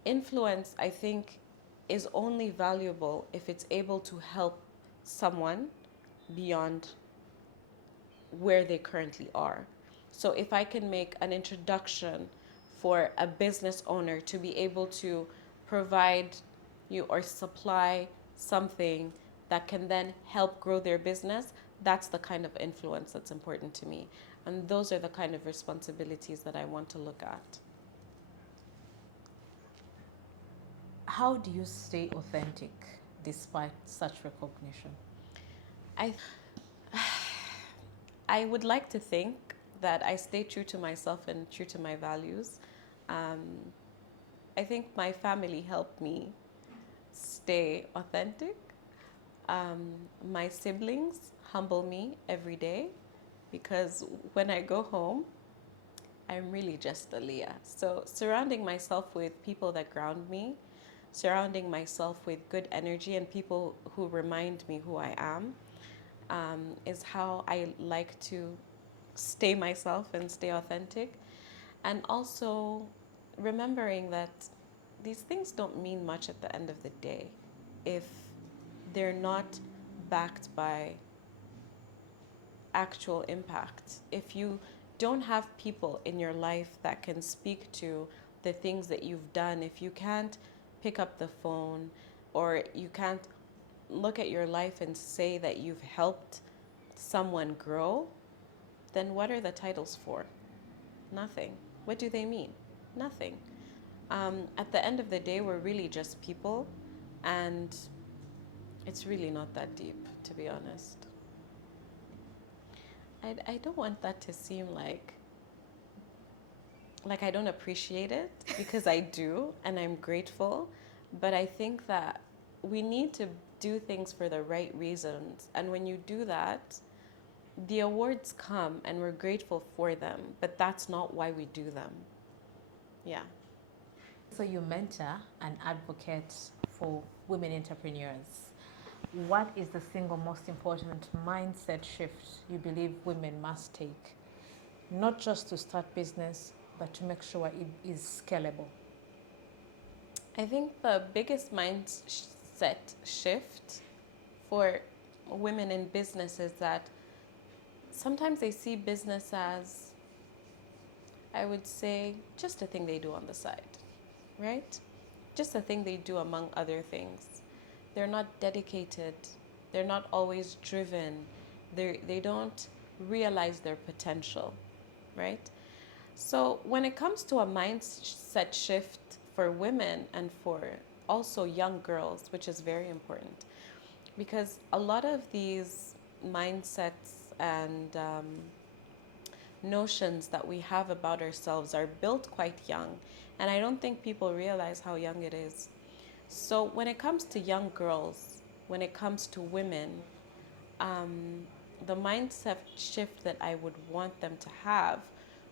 Influence, I think, is only valuable if it's able to help someone beyond where they currently are. So if I can make an introduction for a business owner to be able to provide you or supply something that can then help grow their business, that's the kind of influence that's important to me. And those are the kind of responsibilities that I want to look at. How do you stay authentic despite such recognition? I I would like to think that I stay true to myself and true to my values. Um, I think my family helped me stay authentic. Um, my siblings humble me every day because when I go home, I'm really just Aaliyah. So surrounding myself with people that ground me, surrounding myself with good energy and people who remind me who I am, is how I like to stay myself and stay authentic. And also remembering that these things don't mean much at the end of the day if they're not backed by actual impact. If you don't have people in your life that can speak to the things that you've done, if you can't pick up the phone or you can't look at your life and say that you've helped someone grow, then what are the titles for? Nothing. What do they mean? Nothing. At the end of the day, we're really just people, and it's really not that deep, to be honest. I don't want that to seem like I don't appreciate it because I do and I'm grateful, but I think that we need to do things for the right reasons. And when you do that, the awards come and we're grateful for them, but that's not why we do them. Yeah. So you mentor and advocate for women entrepreneurs. What is the single most important mindset shift you believe women must take, not just to start business, but to make sure it is scalable? I think the biggest mindset shift for women in business is that sometimes they see business as, I would say, just a thing they do on the side, right? Just a thing they do among other things. They're not dedicated. They're not always driven. They don't realize their potential, right? So when it comes to a mindset shift for women and for also young girls, which is very important, because a lot of these mindsets and notions that we have about ourselves are built quite young, and I don't think people realize how young it is. So when it comes to young girls, when it comes to women, the mindset shift that I would want them to have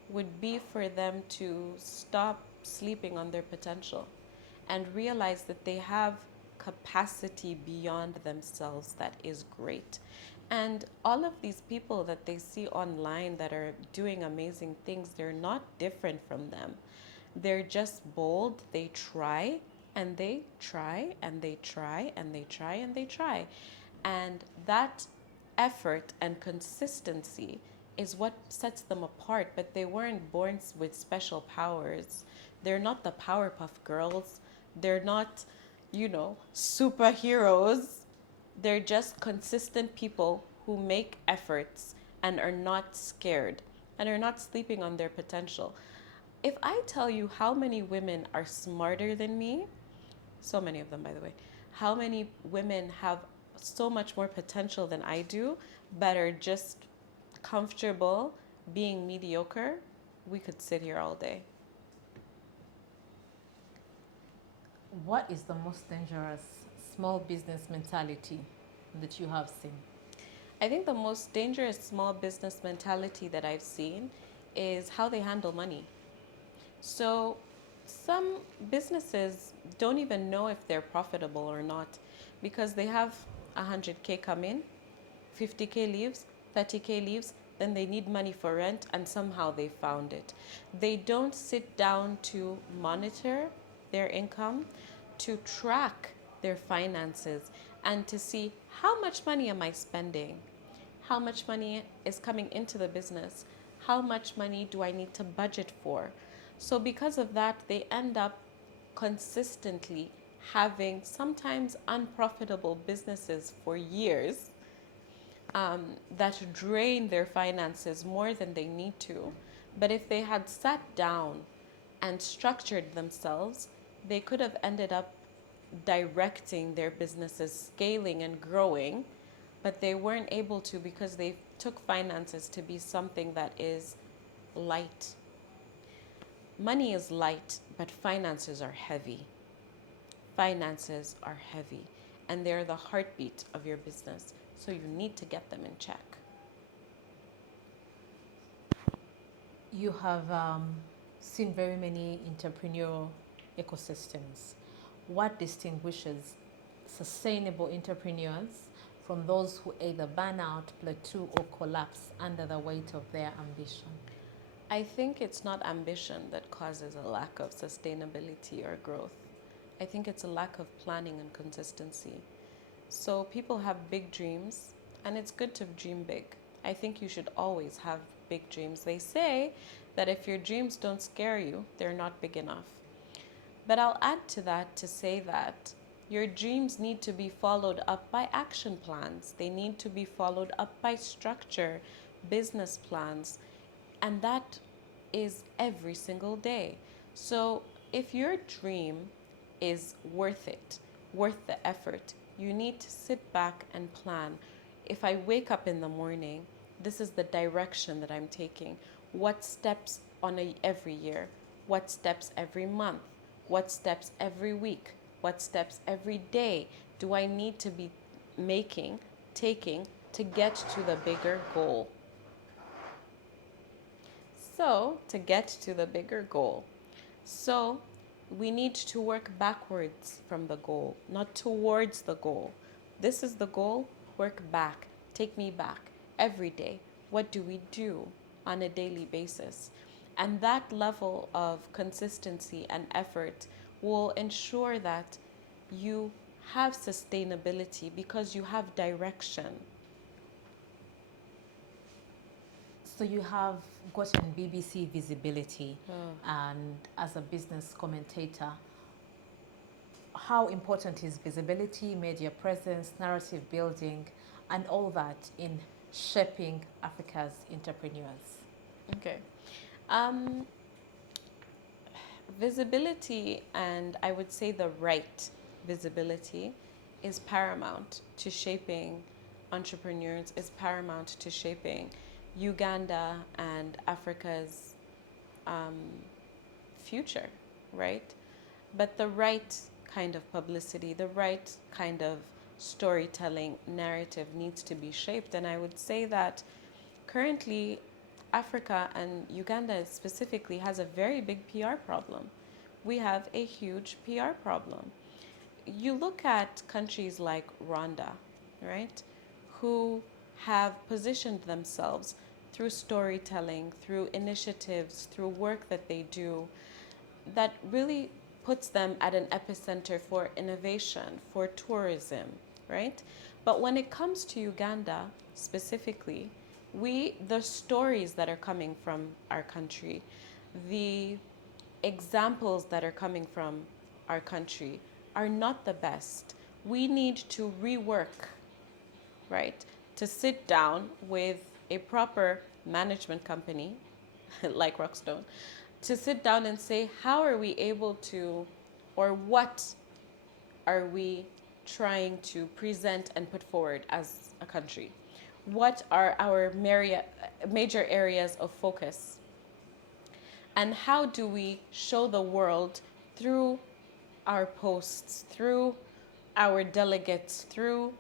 would be for them to stop sleeping on their potential and realize that they have capacity beyond themselves that is great. And all of these people that they see online that are doing amazing things, they're not different from them. They're just bold, they try and they try and they try and they try and they try. And that effort and consistency is what sets them apart, but they weren't born with special powers. They're not the Powerpuff Girls. They're not, superheroes. They're just consistent people who make efforts and are not scared and are not sleeping on their potential. If I tell you how many women are smarter than me, so many of them, by the way, how many women have so much more potential than I do, but are just comfortable being mediocre, we could sit here all day. What is the most dangerous small business mentality that you have seen? I think the most dangerous small business mentality that I've seen is how they handle money. So, some businesses don't even know if they're profitable or not because they have 100K come in, 50K leaves, 30K leaves, then they need money for rent, and somehow they found it. They don't sit down to monitor their income, to track their finances, and to see how much money am I spending? How much money is coming into the business? How much money do I need to budget for? So, because of that, they end up consistently having sometimes unprofitable businesses for years, that drain their finances more than they need to. But if they had sat down and structured themselves, they could have ended up directing their businesses, scaling and growing, but they weren't able to because they took finances to be something that is light. Money is light, but finances are heavy. Finances are heavy, and they're the heartbeat of your business. So you need to get them in check. You have seen very many entrepreneurial ecosystems. What distinguishes sustainable entrepreneurs from those who either burn out, plateau, or collapse under the weight of their ambition? I think it's not ambition that causes a lack of sustainability or growth. I think it's a lack of planning and consistency. So people have big dreams, and it's good to dream big. I think you should always have big dreams. They say that if your dreams don't scare you, they're not big enough. But I'll add to that to say that your dreams need to be followed up by action plans. They need to be followed up by structure, business plans, and that is every single day. So if your dream is worth it, worth the effort, you need to sit back and plan. If I wake up in the morning, this is the direction that I'm taking. What steps every year? What steps every month? What steps every week? What steps every day do I need to be taking to get to the bigger goal? So, to get to the bigger goal. So, we need to work backwards from the goal, not towards the goal. This is the goal, work back. Take me back every day. What do we do on a daily basis? And that level of consistency and effort will ensure that you have sustainability because you have direction. So you have gotten BBC visibility, and as a business commentator, how important is visibility, media presence, narrative building, and all that in shaping Africa's entrepreneurs? Okay. Visibility, and I would say the right visibility, is paramount to shaping entrepreneurs, is paramount to shaping Uganda and Africa's future, right? But the right kind of publicity, the right kind of storytelling narrative needs to be shaped. And I would say that currently, Africa and Uganda specifically has a very big PR problem. We have a huge PR problem. You look at countries like Rwanda, right, who have positioned themselves through storytelling, through initiatives, through work that they do, that really puts them at an epicenter for innovation, for tourism, right? But when it comes to Uganda specifically, the stories that are coming from our country, the examples that are coming from our country are not the best. We need to rework, right? To sit down with a proper management company like Rockstone, to sit down and say, how are we able to, or what are we trying to present and put forward as a country? What are our major areas of focus? And how do we show the world through our posts, through our delegates, through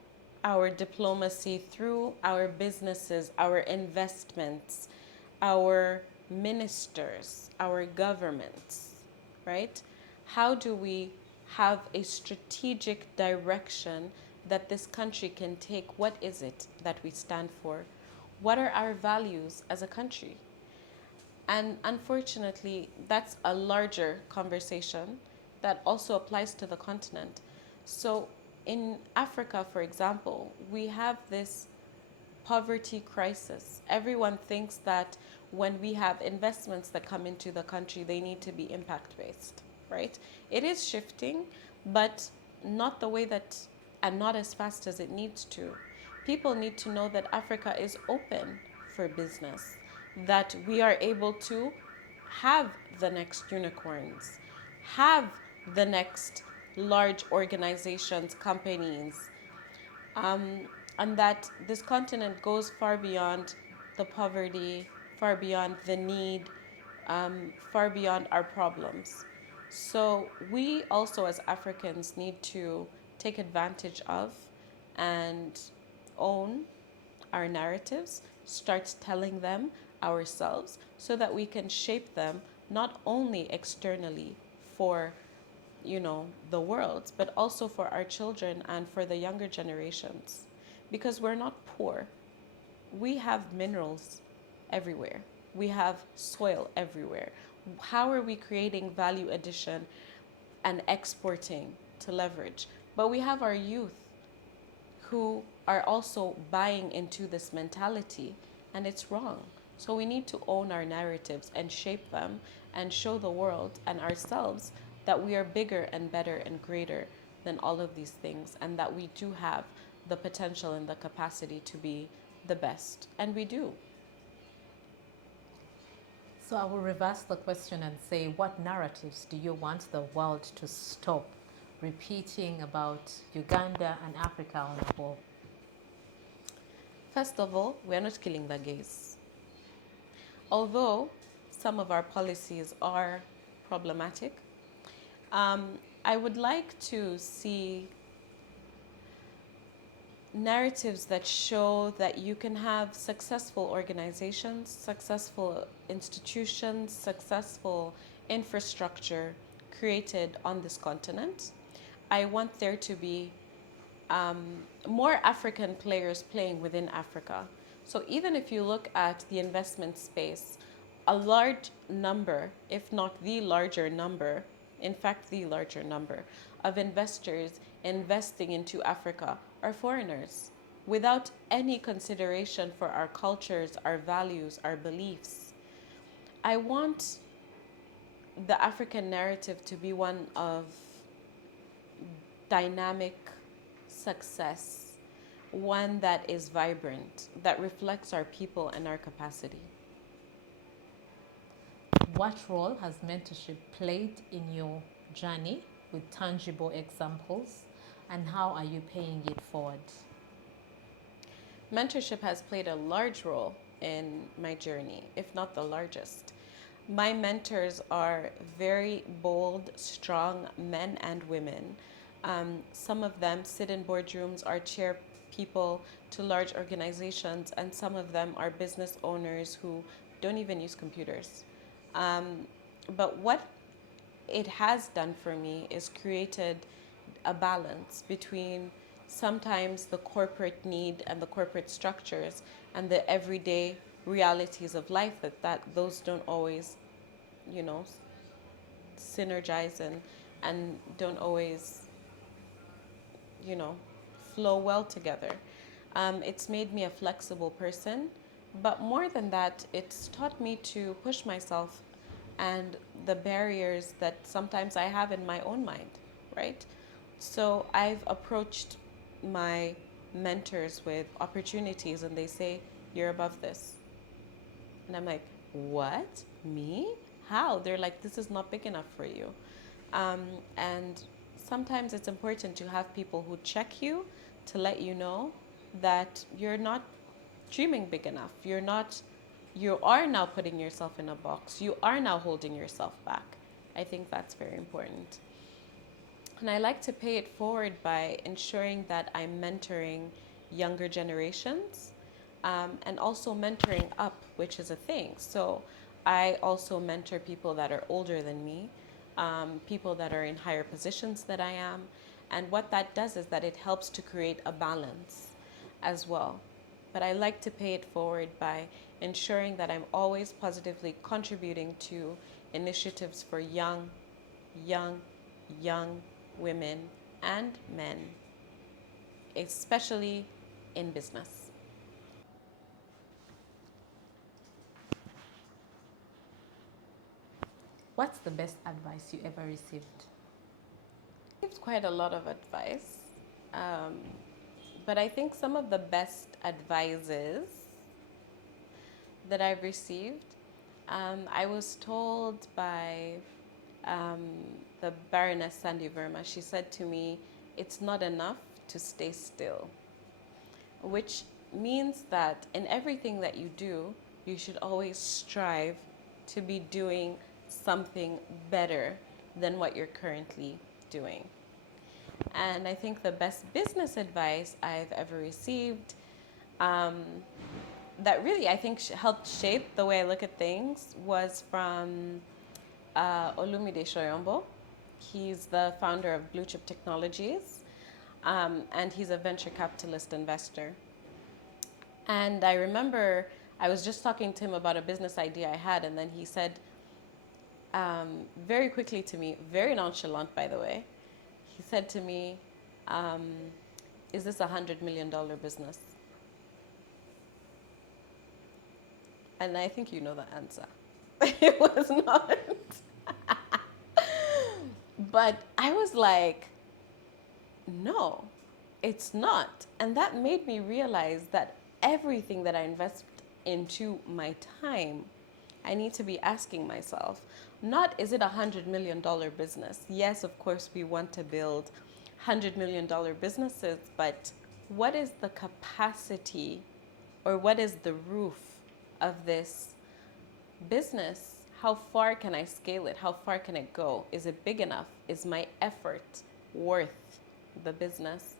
our diplomacy, through our businesses, our investments, our ministers, our governments, right? How do we have a strategic direction that this country can take? What is it that we stand for? What are our values as a country? And unfortunately, that's a larger conversation that also applies to the continent. So, in Africa, for example, we have this poverty crisis. Everyone thinks that when we have investments that come into the country, they need to be impact based, right? It is shifting, but not the way that, and not as fast as it needs to. People need to know that Africa is open for business, that we are able to have the next unicorns, have the next large organizations, companies, and that this continent goes far beyond the poverty, far beyond the need, far beyond our problems. So we also, as Africans, need to take advantage of and own our narratives, start telling them ourselves so that we can shape them not only externally for the world, but also for our children and for the younger generations. Because we're not poor. We have minerals everywhere. We have soil everywhere. How are we creating value addition and exporting to leverage? But we have our youth who are also buying into this mentality, and it's wrong. So we need to own our narratives and shape them and show the world and ourselves that we are bigger and better and greater than all of these things, and that we do have the potential and the capacity to be the best. And we do. So I will reverse the question and say, what narratives do you want the world to stop repeating about Uganda and Africa on a whole? First of all, we are not killing the gays. Although some of our policies are problematic, I would like to see narratives that show that you can have successful organizations, successful institutions, successful infrastructure created on this continent. I want there to be more African players playing within Africa. So even if you look at the investment space, a large number, if not the larger number, in fact, the larger number of investors investing into Africa are foreigners without any consideration for our cultures, our values, our beliefs. I want the African narrative to be one of dynamic success, one that is vibrant, that reflects our people and our capacity. What role has mentorship played in your journey with tangible examples, and how are you paying it forward? Mentorship has played a large role in my journey, if not the largest. My mentors are very bold, strong men and women. Some of them sit in boardrooms, are chair people to large organizations, and some of them are business owners who don't even use computers. But what it has done for me is created a balance between sometimes the corporate need and the corporate structures and the everyday realities of life that those don't always, you know, synergize and don't always, you know, flow well together. It's made me a flexible person, but more than that, it's taught me to push myself and the barriers that sometimes I have in my own mind, right? So I've approached my mentors with opportunities and they say, "You're above this." And I'm like, "What? Me? How?" They're like, "This is not big enough for you." And sometimes it's important to have people who check you to let you know that you're not dreaming big enough. You are now putting yourself in a box. You are now holding yourself back. I think that's very important. And I like to pay it forward by ensuring that I'm mentoring younger generations, and also mentoring up, which is a thing. So I also mentor people that are older than me, people that are in higher positions than I am. And what that does is that it helps to create a balance as well. But I like to pay it forward by ensuring that I'm always positively contributing to initiatives for young, young women and men, especially in business. What's the best advice you ever received? I received quite a lot of advice, um, but I think some of the best advices that I've received, I was told by um, the Baroness Sandy Verma. She said to me, "It's not enough to stay still," which means that in everything that you do, you should always strive to be doing something better than what you're currently doing. And I think the best business advice I've ever received, um, that really I think helped shape the way I look at things, was from Olumide Shoyombo. He's the founder of Blue Chip Technologies, and he's a venture capitalist investor. And I remember I was just talking to him about a business idea I had, and then he said, very quickly to me, very nonchalant by the way, he said to me, um, "Is this $100 million business?" And I think you know the answer. It was not. But I was like, no, it's not. And that made me realize that everything that I invest into my time, I need to be asking myself, not is it $100 million business? Yes, of course, we want to build $100 million businesses, but what is the capacity, or what is the roof of this business? How far can I scale it? How far can it go? Is it big enough? Is my effort worth the business?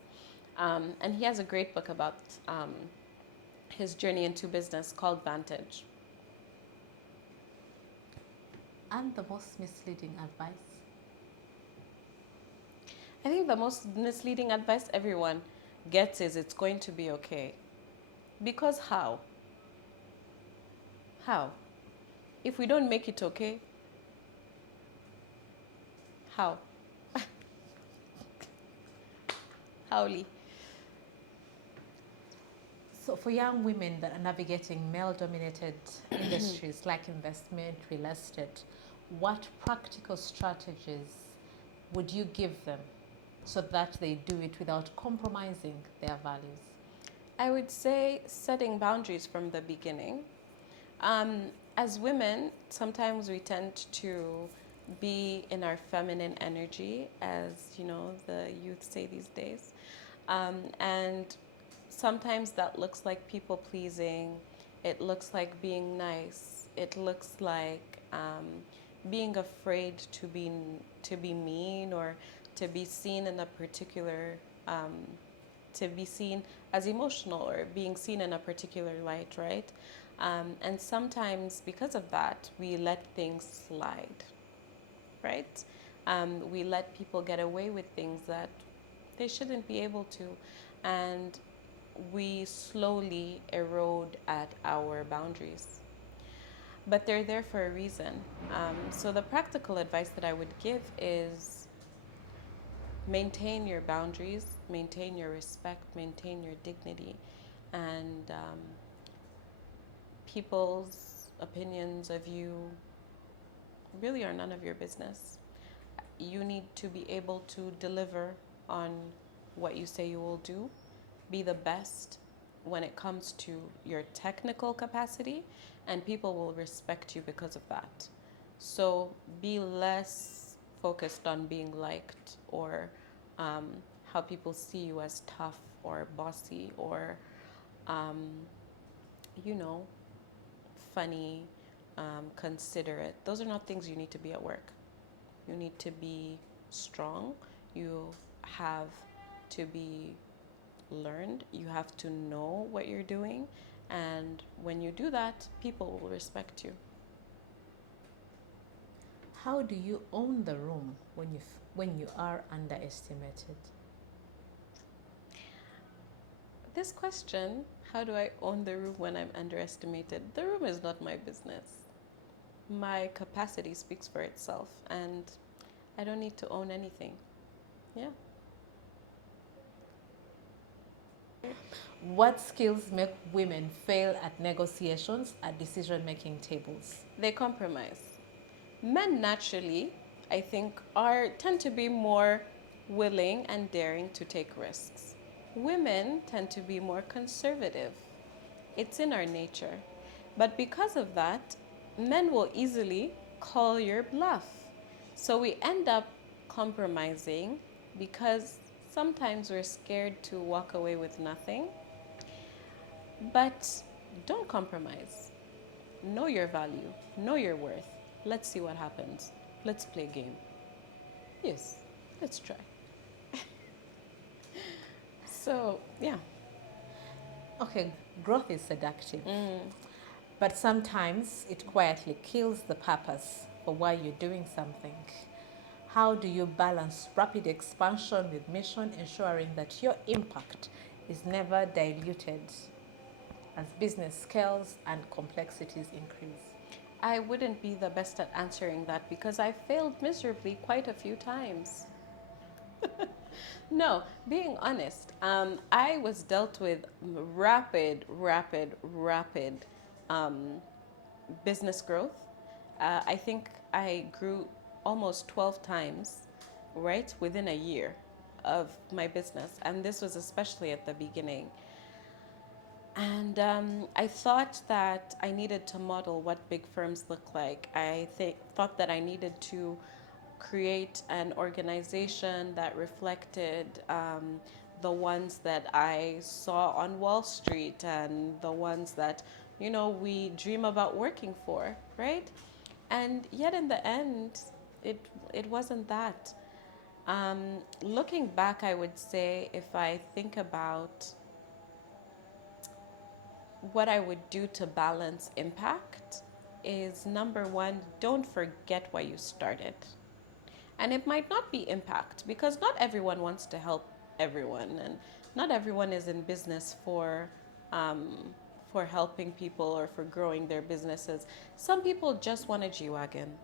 And he has a great book about his journey into business called Vantage. And the most misleading advice? I think the most misleading advice everyone gets is it's going to be okay. Because how? How? If we don't make it okay, how? How, Lee? So, for young women that are navigating male-dominated industries like investment, real estate, what practical strategies would you give them so that they do it without compromising their values? I would say setting boundaries from the beginning. As women, sometimes we tend to be in our feminine energy, as you know, the youth say these days. And sometimes that looks like people pleasing, it looks like being nice, it looks like being afraid to be mean, or to be seen in a particular to be seen as emotional, or being seen in a particular light, right? And sometimes because of that, we let things slide, right? We let people get away with things that they shouldn't be able to, and we slowly erode at our boundaries. But they're there for a reason. So the practical advice that I would give is maintain your boundaries, maintain your respect, maintain your dignity, and people's opinions of you really are none of your business. You need to be able to deliver on what you say you will do, be the best when it comes to your technical capacity, and people will respect you because of that. So be less focused on being liked or um, how people see you as tough or bossy or, um, you know, funny, considerate. Those are not things you need to be at work. You need to be strong. You have to be learned. You have to know what you're doing. And when you do that, people will respect you. How do you own the room when you are underestimated? This question, how do I own the room when I'm underestimated? The room is not my business. My capacity speaks for itself, and I don't need to own anything. Yeah. What skills make women fail at negotiations at decision-making tables? They compromise. Men naturally, I think, tend to be more willing and daring to take risks. Women tend to be more conservative. It's in our nature. But because of that, men will easily call your bluff. So we end up compromising because sometimes we're scared to walk away with nothing. But don't compromise. Know your value, know your worth. Let's see what happens. Let's play a game. Yes, let's try. So, yeah. Okay, growth is seductive, but sometimes it quietly kills the purpose for why you're doing something. How do you balance rapid expansion with mission, ensuring that your impact is never diluted as business scales and complexities increase? I wouldn't be the best at answering that because I failed miserably quite a few times. No, being honest, I was dealt with rapid um, business growth. I think I grew almost 12 times, right, within a year of my business. And this was especially at the beginning. And I thought that I needed to model what big firms look like. Thought that I needed to create an organization that reflected the ones that I saw on Wall Street and the ones that, we dream about working for, right? And yet in the end, it wasn't that. Looking back, I would say if I think about what I would do to balance impact is number one, don't forget why you started. And it might not be impact because not everyone wants to help everyone, and not everyone is in business for helping people or for growing their businesses. Some people just want a G wagon.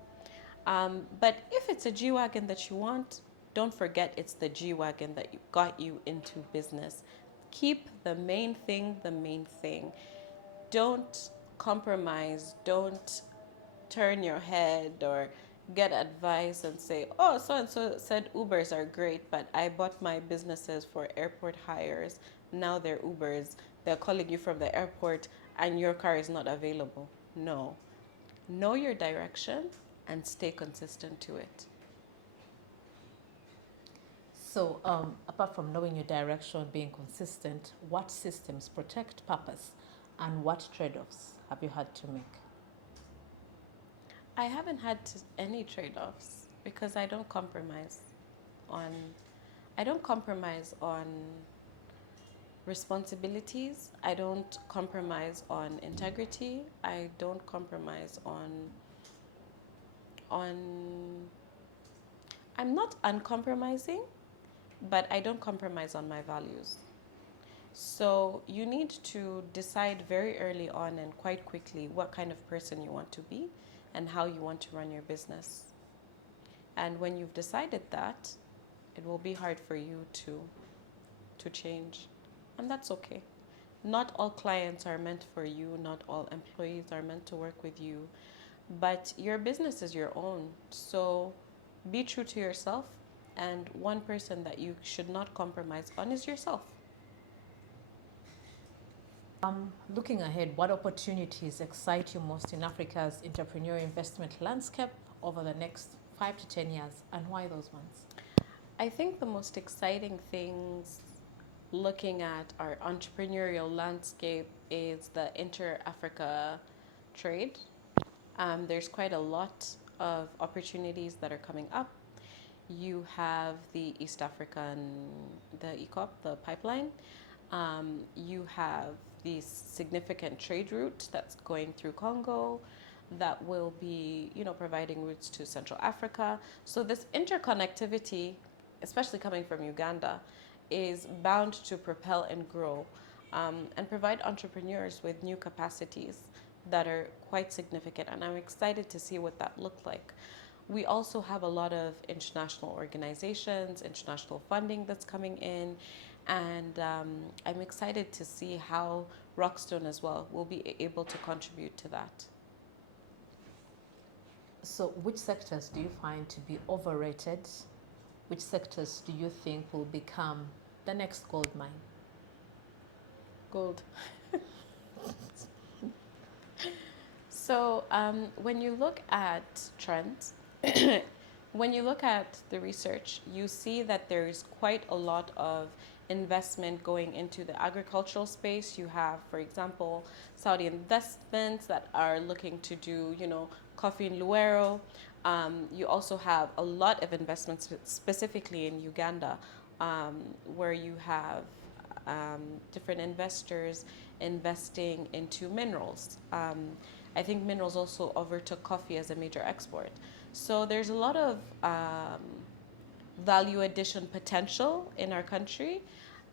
But if it's a G wagon that you want, don't forget it's the G wagon that got you into business. Keep the main thing the main thing. Don't compromise. Don't turn your head or get advice and say, oh, so and so said Ubers are great, but I bought my businesses for airport hires. Now they're Ubers. They're calling you from the airport and your car is not available. No. Know your direction and stay consistent to it. So, apart from knowing your direction, being consistent, what systems protect purpose and what trade offs have you had to make? I haven't had any trade-offs because I don't compromise on responsibilities. I don't compromise on integrity. I don't compromise on I'm not uncompromising, but I don't compromise on my values. So you need to decide very early on and quite quickly what kind of person you want to be and how you want to run your business. And when you've decided that, it will be hard for you to change. And that's okay. Not all clients are meant for you, not all employees are meant to work with you, but your business is your own. So be true to yourself, and one person that you should not compromise on is yourself. Looking ahead, what opportunities excite you most in Africa's entrepreneur investment landscape over the next 5 to 10 years, and why those ones? I think the most exciting things looking at our entrepreneurial landscape is the inter-Africa trade. There's quite a lot of opportunities that are coming up. You have the East African, the ECOP, the pipeline. You have the significant trade route that's going through Congo that will be, providing routes to Central Africa. So this interconnectivity, especially coming from Uganda, is bound to propel and grow and provide entrepreneurs with new capacities that are quite significant. And I'm excited to see what that looked like. We also have a lot of international organizations, international funding that's coming in, and I'm excited to see how Rockstone as well will be able to contribute to that. So, which sectors do you find to be overrated? Which sectors do you think will become the next gold mine? Gold. So, when you look at trends, when you look at the research, you see that there is quite a lot of investment going into the agricultural space. You have, for example, Saudi investments that are looking to do, coffee in Luero. You also have a lot of investments specifically in Uganda, where you have different investors investing into minerals. I think minerals also overtook coffee as a major export. So there's a lot of value addition potential in our country,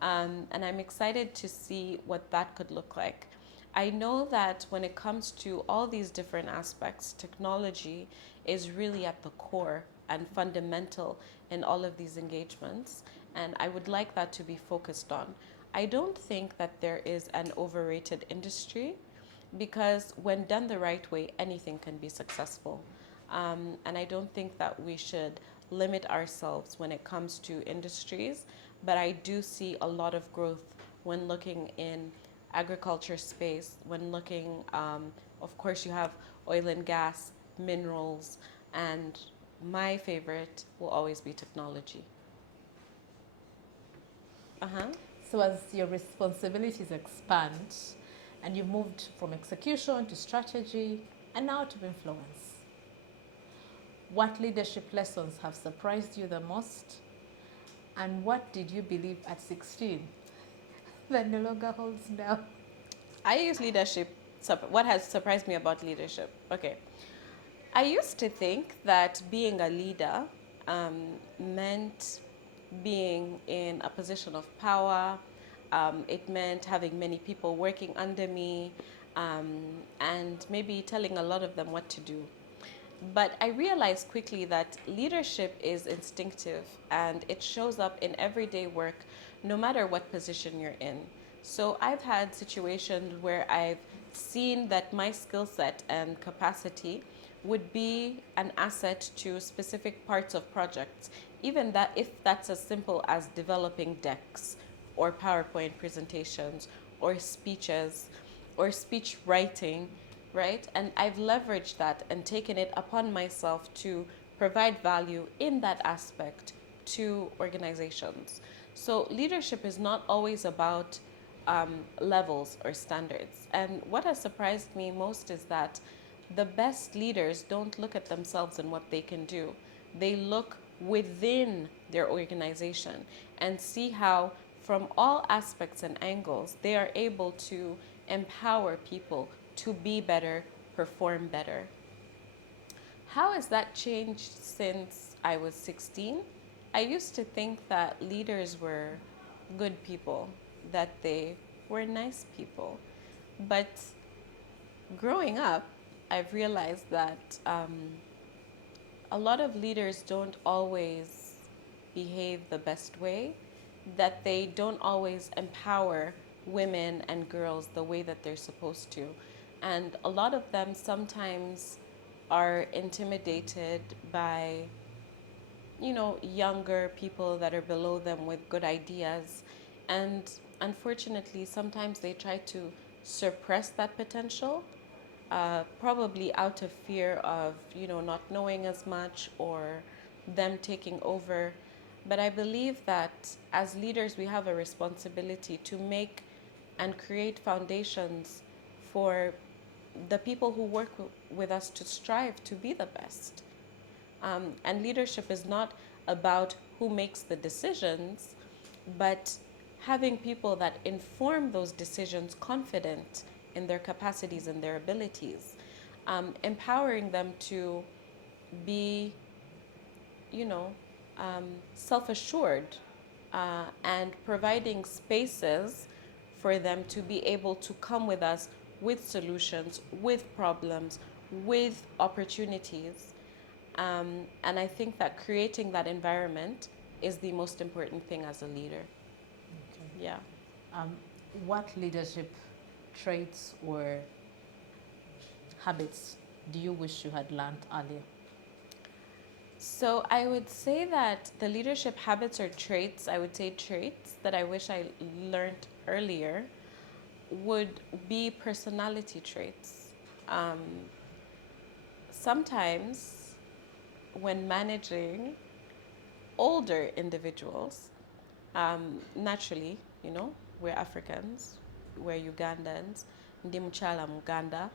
and I'm excited to see what that could look like. I know that when it comes to all these different aspects, technology is really at the core and fundamental in all of these engagements, and I would like that to be focused on. I don't think that there is an overrated industry, because when done the right way, anything can be successful. And I don't think that we should limit ourselves when it comes to industries, but I do see a lot of growth when looking in agriculture space, when looking, of course, you have oil and gas, minerals, and my favorite will always be technology. Uh-huh. So, as your responsibilities expand and you moved from execution to strategy and now to influence, what leadership lessons have surprised you the most? And what did you believe at 16 that no longer holds now? I use leadership. What has surprised me about leadership? Okay. I used to think that being a leader meant being in a position of power. It meant having many people working under me, and maybe telling a lot of them what to do. But I realized quickly that leadership is instinctive and it shows up in everyday work, no matter what position you're in. So I've had situations where I've seen that my skill set and capacity would be an asset to specific parts of projects, even that if that's as simple as developing decks or PowerPoint presentations or speeches or speech writing, right? And I've leveraged that and taken it upon myself to provide value in that aspect to organizations. So leadership is not always about levels or standards. And what has surprised me most is that the best leaders don't look at themselves and what they can do. They look within their organization and see how, from all aspects and angles, they are able to empower people to be better, perform better. How has that changed since I was 16? I used to think that leaders were good people, that they were nice people. But growing up, I've realized that a lot of leaders don't always behave the best way, that they don't always empower women and girls the way that they're supposed to. And a lot of them sometimes are intimidated by, younger people that are below them with good ideas. And unfortunately, sometimes they try to suppress that potential. probably out of fear of, not knowing as much or them taking over. But I believe that as leaders, we have a responsibility to make and create foundations for the people who work with us to strive to be the best. And leadership is not about who makes the decisions, but having people that inform those decisions confident in their capacities and their abilities, empowering them to be, you know, self assured, and providing spaces for them to be able to come with us with solutions, with problems, with opportunities. And I think that creating that environment is the most important thing as a leader. Okay. Yeah. Um, what leadership traits or habits do you wish you had learned earlier? So I would say that the leadership habits or traits, I would say traits that I wish I learned earlier would be personality traits. Um, Sometimes when managing older individuals, naturally, we're Africans, we're Ugandans, ndi mchala Muganda.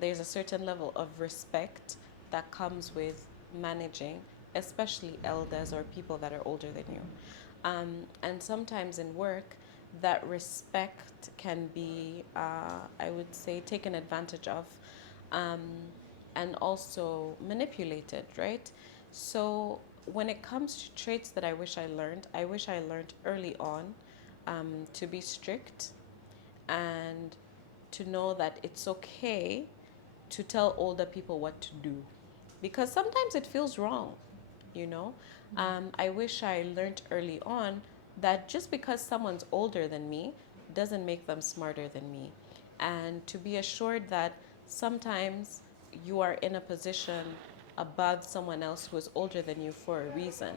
There's a certain level of respect that comes with managing, especially elders or people that are older than you. And sometimes in work, that respect can be, I would say, taken advantage of, um, and also manipulated, right? So when it comes to traits that I wish I learned early on, to be strict and to know that it's okay to tell older people what to do, because sometimes it feels wrong, you know. I wish I learned early on that just because someone's older than me doesn't make them smarter than me, and to be assured that sometimes you are in a position above someone else who is older than you for a reason,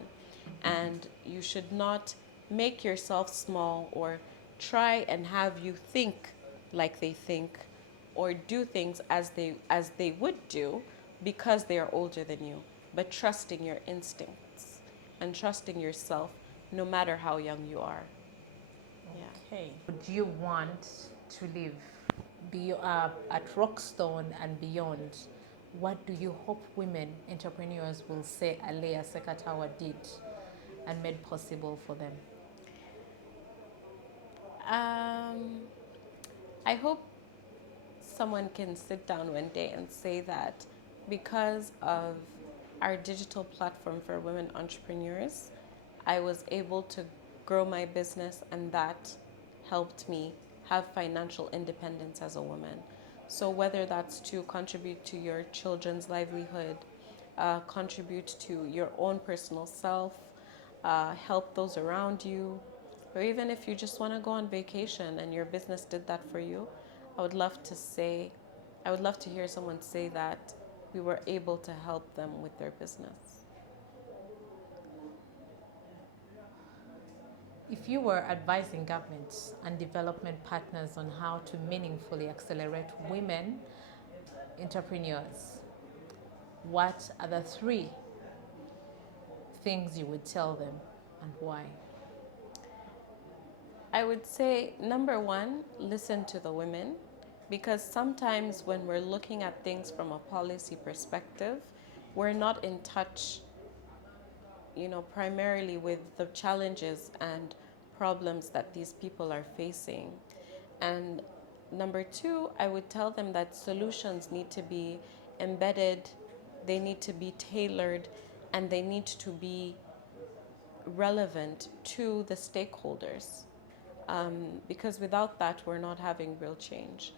and you should not make yourself small or try and have you think like they think or do things as they would do because they are older than you, but trusting your instincts and trusting yourself no matter how young you are. Yeah. Okay. Would you want to live at Rockstone and beyond? What do you hope women entrepreneurs will say Aaliyah Ssekatawa did and made possible for them? um, I hope someone can sit down one day and say that because of our digital platform for women entrepreneurs, I was able to grow my business, and that helped me have financial independence as a woman. So, whether that's to contribute to your children's livelihood, contribute to your own personal self, help those around you, or even if you just want to go on vacation and your business did that for you, I would love to say, I would love to hear someone say that we were able to help them with their business. If you were advising governments and development partners on how to meaningfully accelerate women entrepreneurs, what are the three things you would tell them and why? I would say number one, listen to the women, because sometimes when we're looking at things from a policy perspective, we're not in touch, primarily with the challenges and problems that these people are facing. And number two, I would tell them that solutions need to be embedded, they need to be tailored, and they need to be relevant to the stakeholders. Because without that, we're not having real change.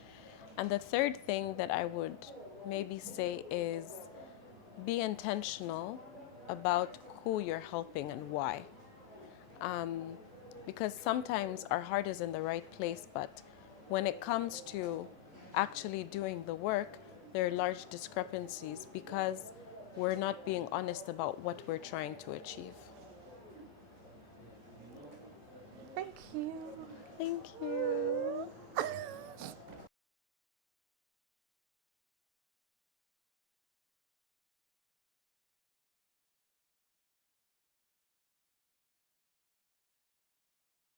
And the third thing that I would maybe say is be intentional about who you're helping and why. Um, because sometimes our heart is in the right place, but when it comes to actually doing the work, there are large discrepancies because we're not being honest about what we're trying to achieve. Thank you. Thank you.